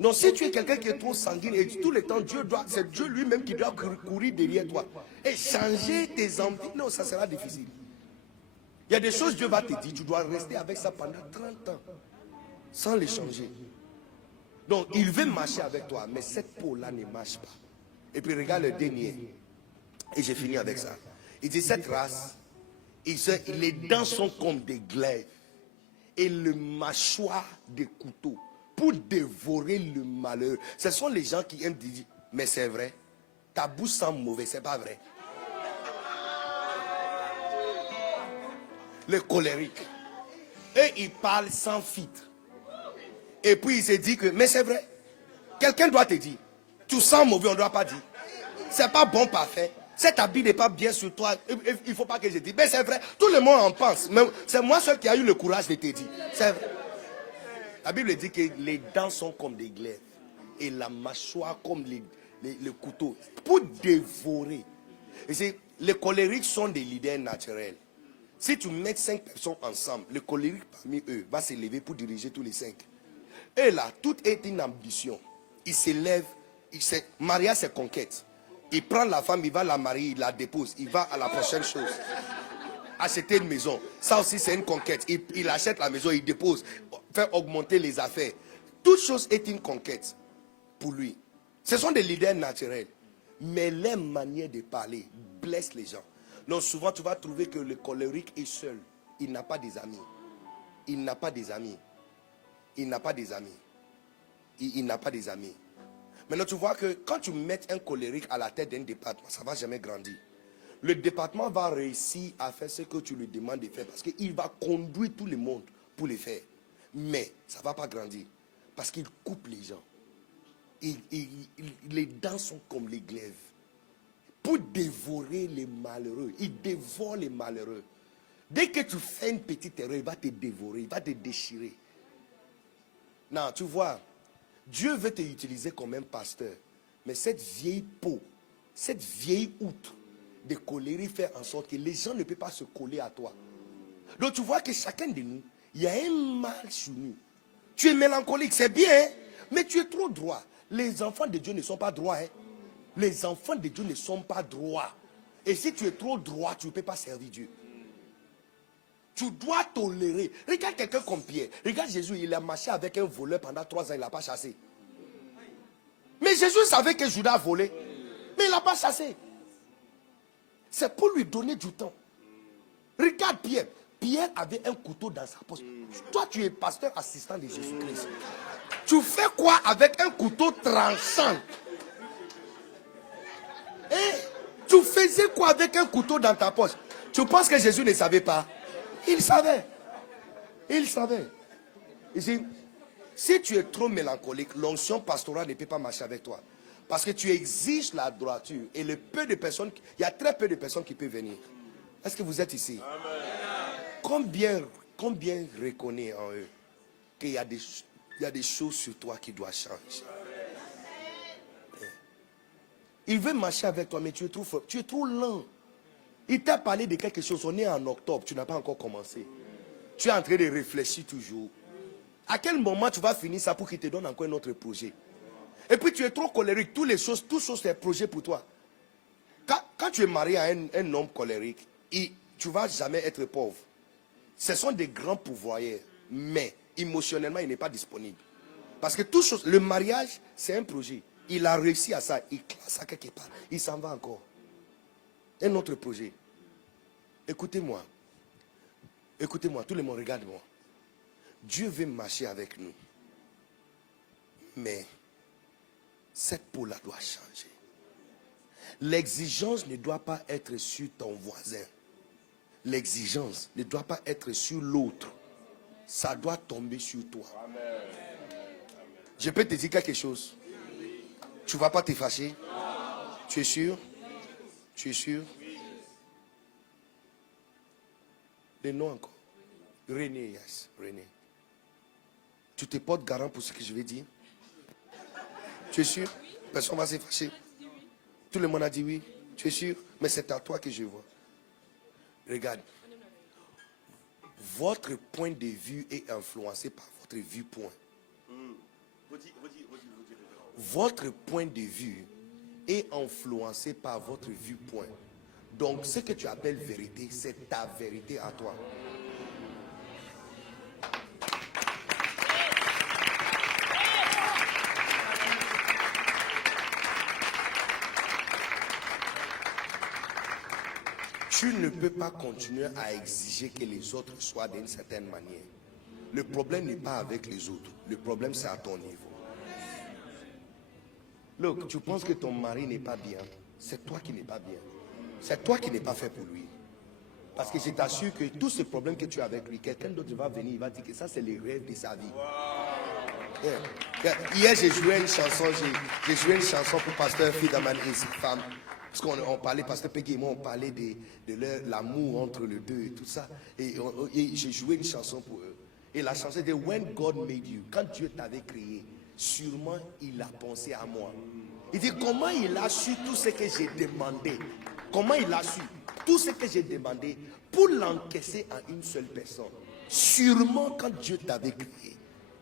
Donc si tu es quelqu'un qui est trop sanguine et tout le temps, c'est Dieu lui-même qui doit courir derrière toi et changer tes envies. Non, ça sera difficile. Il y a des choses que Dieu va te dire, tu dois rester avec ça pendant 30 ans sans les changer. Donc il veut marcher avec toi, mais cette peau-là ne marche pas. Et puis regarde le dernier. Et j'ai fini avec ça. Il dit cette race, les dents sont comme des glaives et le mâchoire des couteaux pour dévorer le malheur. Ce sont les gens qui aiment dire, mais c'est vrai, ta bouche sent mauvais, c'est pas vrai. Les colériques. Et ils parlent sans filtre. Et puis il se dit que, mais c'est vrai. Quelqu'un doit te dire, tu sens mauvais, on ne doit pas dire. C'est pas bon, parfait. Cet habit n'est pas bien sur toi. Il ne faut pas que je dise. Mais c'est vrai, tout le monde en pense. Mais c'est moi seul qui a eu le courage de te dire. C'est vrai. La Bible dit que les dents sont comme des glaives et la mâchoire comme les couteaux pour dévorer. Et les colériques sont des leaders naturels. Si tu mets 5 personnes ensemble, le colérique parmi eux va se lever pour diriger tous les 5. Et là, tout est une ambition. Il se lève, mariage c'est conquête. Il prend la femme, il va la marier, il la dépose, il va à la prochaine chose. Acheter une maison, ça aussi c'est une conquête. Il achète la maison, il dépose, fait augmenter les affaires. Toute chose est une conquête pour lui. Ce sont des leaders naturels. Mais leur manière de parler blesse les gens. Donc souvent tu vas trouver que le colérique est seul. Il n'a pas des amis. Il n'a pas des amis. Il n'a pas des amis. Il n'a pas des amis. Maintenant tu vois que quand tu mets un colérique à la tête d'un département, ça ne va jamais grandir. Le département va réussir à faire ce que tu lui demandes de faire parce qu'il va conduire tout le monde pour le faire. Mais ça ne va pas grandir parce qu'il coupe les gens. Les dents sont comme les glaives pour dévorer les malheureux. Il dévore les malheureux. Dès que tu fais une petite erreur, il va te dévorer, il va te déchirer. Non, tu vois, Dieu veut te utiliser comme un pasteur. Mais cette vieille peau, cette vieille outre de colérique fait en sorte que les gens ne peuvent pas se coller à toi. Donc tu vois que chacun de nous, il y a un mal sur nous. Tu es mélancolique, c'est bien, hein? Mais tu es trop droit. Les enfants de Dieu ne sont pas droits. Hein? Les enfants de Dieu ne sont pas droits. Et si tu es trop droit, tu ne peux pas servir Dieu. Tu dois tolérer. Regarde quelqu'un comme Pierre. Regarde Jésus, il a marché avec un voleur pendant 3 ans, il ne l'a pas chassé. Mais Jésus savait que Judas a volé. Mais il ne l'a pas chassé. C'est pour lui donner du temps. Regarde Pierre. Pierre avait un couteau dans sa poche. Toi, tu es pasteur assistant de Jésus-Christ. Tu fais quoi avec un couteau tranchant? Tu faisais quoi avec un couteau dans ta poche? Tu penses que Jésus ne savait pas? Il savait. Il savait. Ici, si tu es trop mélancolique, l'onction pastorale ne peut pas marcher avec toi. Parce que tu exiges la droiture. Et il y a très peu de personnes qui peuvent venir. Est-ce que vous êtes ici? Amen. Combien reconnaît en eux qu'il y a des choses sur toi qui doivent changer? Il veut marcher avec toi, mais tu es trop fort, tu es trop lent. Il t'a parlé de quelque chose, on est en octobre, tu n'as pas encore commencé. Tu es en train de réfléchir toujours. À quel moment tu vas finir ça pour qu'il te donne encore un autre projet? Et puis tu es trop colérique, toutes choses c'est un projet pour toi. Quand tu es marié à un homme colérique, tu ne vas jamais être pauvre. Ce sont des grands pourvoyeurs, mais émotionnellement, il n'est pas disponible. Parce que le mariage, c'est un projet. Il a réussi à ça, il classe ça quelque part, il s'en va encore. Un autre projet. Écoutez-moi, tout le monde regarde-moi. Dieu veut marcher avec nous. Mais cette peau-là doit changer. L'exigence ne doit pas être sur ton voisin. L'exigence ne doit pas être sur l'autre. Ça doit tomber sur toi. Je peux te dire quelque chose. Tu ne vas pas te fâcher? Tu es sûr? Tu es sûr? Le nom encore. René, yes, René. Tu te portes garant pour ce que je vais dire? Tu es sûr? Personne ne va se fâcher. Tout le monde a dit oui. Tu es sûr? Mais c'est à toi que je vois. Regarde. Votre point de vue est influencé par votre vue point. Votre point de vue est influencé par votre vue point. Donc ce que tu appelles vérité, c'est ta vérité à toi. Tu ne peux pas continuer à exiger que les autres soient d'une certaine manière. Le problème n'est pas avec les autres. Le problème, c'est à ton niveau. Look, tu penses que ton mari n'est pas bien. C'est toi qui n'es pas bien. C'est toi qui n'es pas fait pour lui. Parce que je t'assure que tous ces problèmes que tu as avec lui, quelqu'un d'autre va venir, il va dire que ça, c'est les rêves de sa vie. Hier, j'ai joué une chanson pour Pasteur Fidaman et sa femme. Parce qu'on parlait, Pasteur Peggy et moi, on parlait de l'amour entre les deux et tout ça. Et j'ai joué une chanson pour eux. Et la chanson dit, When God made you, quand Dieu t'avait créé, sûrement il a pensé à moi. Il dit, comment il a su tout ce que j'ai demandé? Comment il a su tout ce que j'ai demandé pour l'encaisser à une seule personne? Sûrement quand Dieu t'avait créé,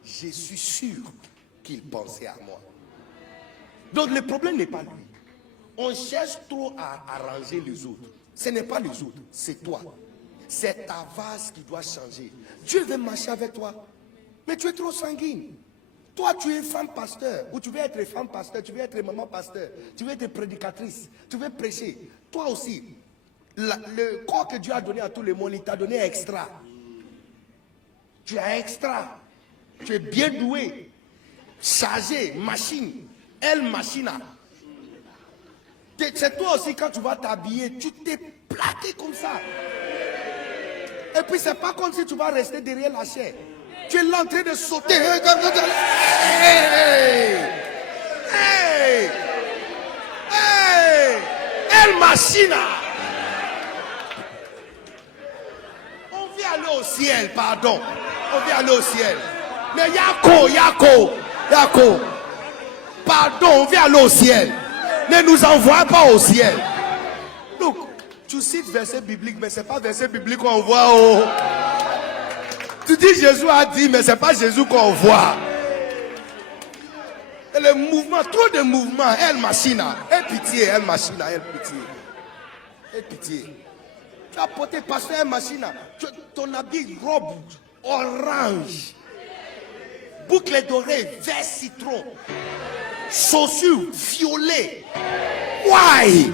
je suis sûr qu'il pensait à moi. Donc le problème n'est pas lui. On cherche trop à arranger les autres. Ce n'est pas les autres, c'est toi. C'est ta vase qui doit changer. Dieu veut marcher avec toi, mais tu es trop sanguine. Toi, tu es femme pasteur, ou tu veux être femme pasteur, tu veux être maman pasteur, tu veux être prédicatrice, tu veux prêcher. Toi aussi, le corps que Dieu a donné à tout le monde, il t'a donné extra. Tu es extra. Tu es bien doué, chargé, machine, machina. C'est toi aussi, quand tu vas t'habiller, tu t'es plaqué comme ça. Et puis c'est pas comme si tu vas rester derrière la chair. Tu es là en train de sauter. El machina. On vient aller au ciel, pardon. On vient aller au ciel. Mais Yako. Pardon, on vient aller au ciel. Ne nous envoie pas au ciel. Look, tu cites verset biblique, mais ce n'est pas verset biblique qu'on voit. Oh. Tu dis Jésus a dit, mais ce n'est pas Jésus qu'on voit. Et le mouvement, trop de mouvements, El Machina. Et pitié, El Machina, El pitié. Et pitié. Tu as porté pasteur El Machina. Ton habit robe orange. Boucle dorée, vert citron. Chaussures violet. Why?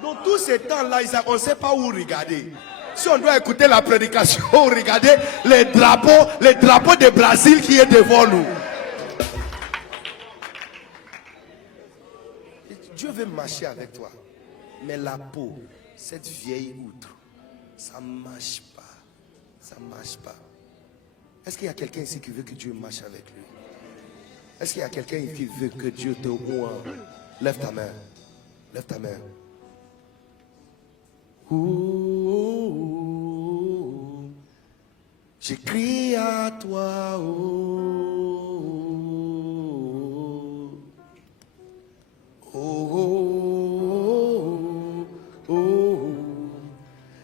Dans tous ces temps-là, on ne sait pas où regarder. Si on doit écouter la prédication, regardez les drapeaux de Brésil qui est devant nous. Dieu veut marcher avec toi. Mais la peau, cette vieille outre, ça ne marche pas. Ça ne marche pas. Est-ce qu'il y a quelqu'un ici qui veut que Dieu marche avec lui? Est-ce qu'il y a quelqu'un qui veut que Dieu te ouvre? Lève ta main. Lève ta main. J'écris à toi.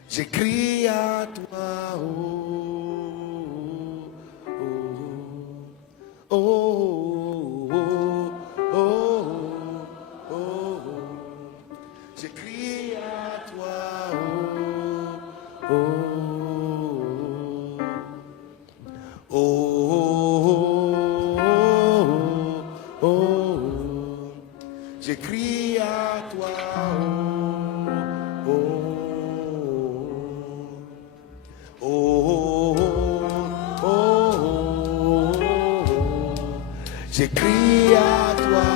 J'écris à toi. J'écris à toi. J'écris à toi. J'écris à toi.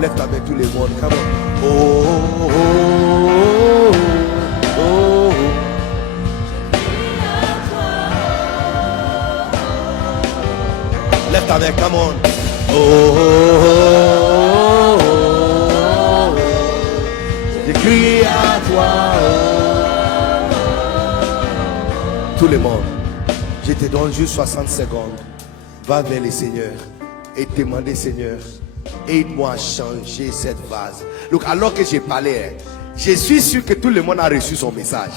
Lève ta main tout le monde. Come on. Lève ta main, come on. J'écris à toi. Tout le monde. Je te donne juste 60 secondes. Va vers le Seigneur et demandez, Seigneur, aide-moi à changer cette vase. Donc, alors que j'ai parlé, Je suis sûr que tout le monde a reçu son message.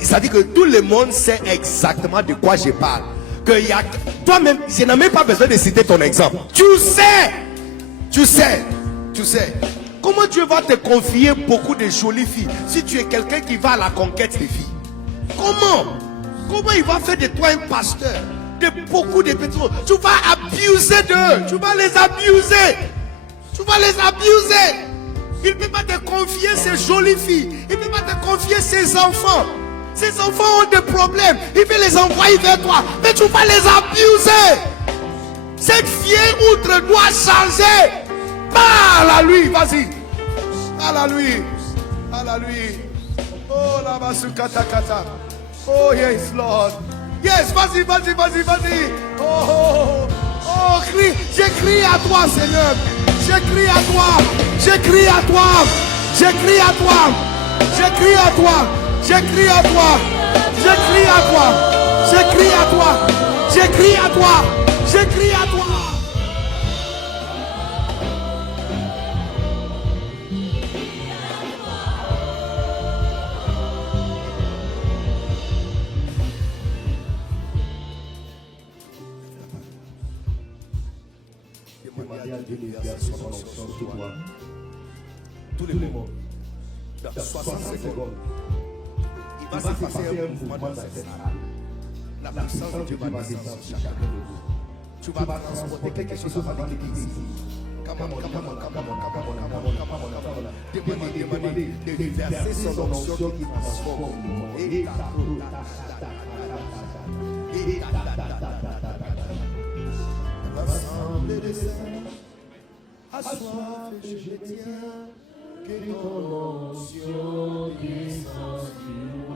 Ça dit que tout le monde sait exactement de quoi je parle. Que y a, toi-même, je n'ai même pas besoin de citer ton exemple. Tu sais. Comment Dieu va te confier beaucoup de jolies filles si tu es quelqu'un qui va à la conquête des filles? Comment il va faire de toi un pasteur de beaucoup de petits? Tu vas abuser d'eux. Tu vas les abuser. Il ne peut pas te confier ces jolies filles. Il ne peut pas te confier ses enfants. Ces enfants ont des problèmes. Il veut les envoyer vers toi. Mais tu vas les abuser. Cette vieille outre doit changer. Parle à lui. Vas-y. Parle à lui. Oh, la basukata. Oh, yes, Lord. Yes, vas-y. Oh, crie. Je crie à toi, Seigneur. Je crie à toi. Demandez à Dieu de verser son onction sur toi. Tout le monde. Dans 60 secondes. Il va se passer un mouvement dans cette salle. La puissance de Dieu va descendre sur chacun de vous. Tu vas transporter quelque chose avant l'église ici. Demandez de verser son onction qui transforme. L'assemblée des saints, assoiffés, je tiens, que ton onction descende sur moi.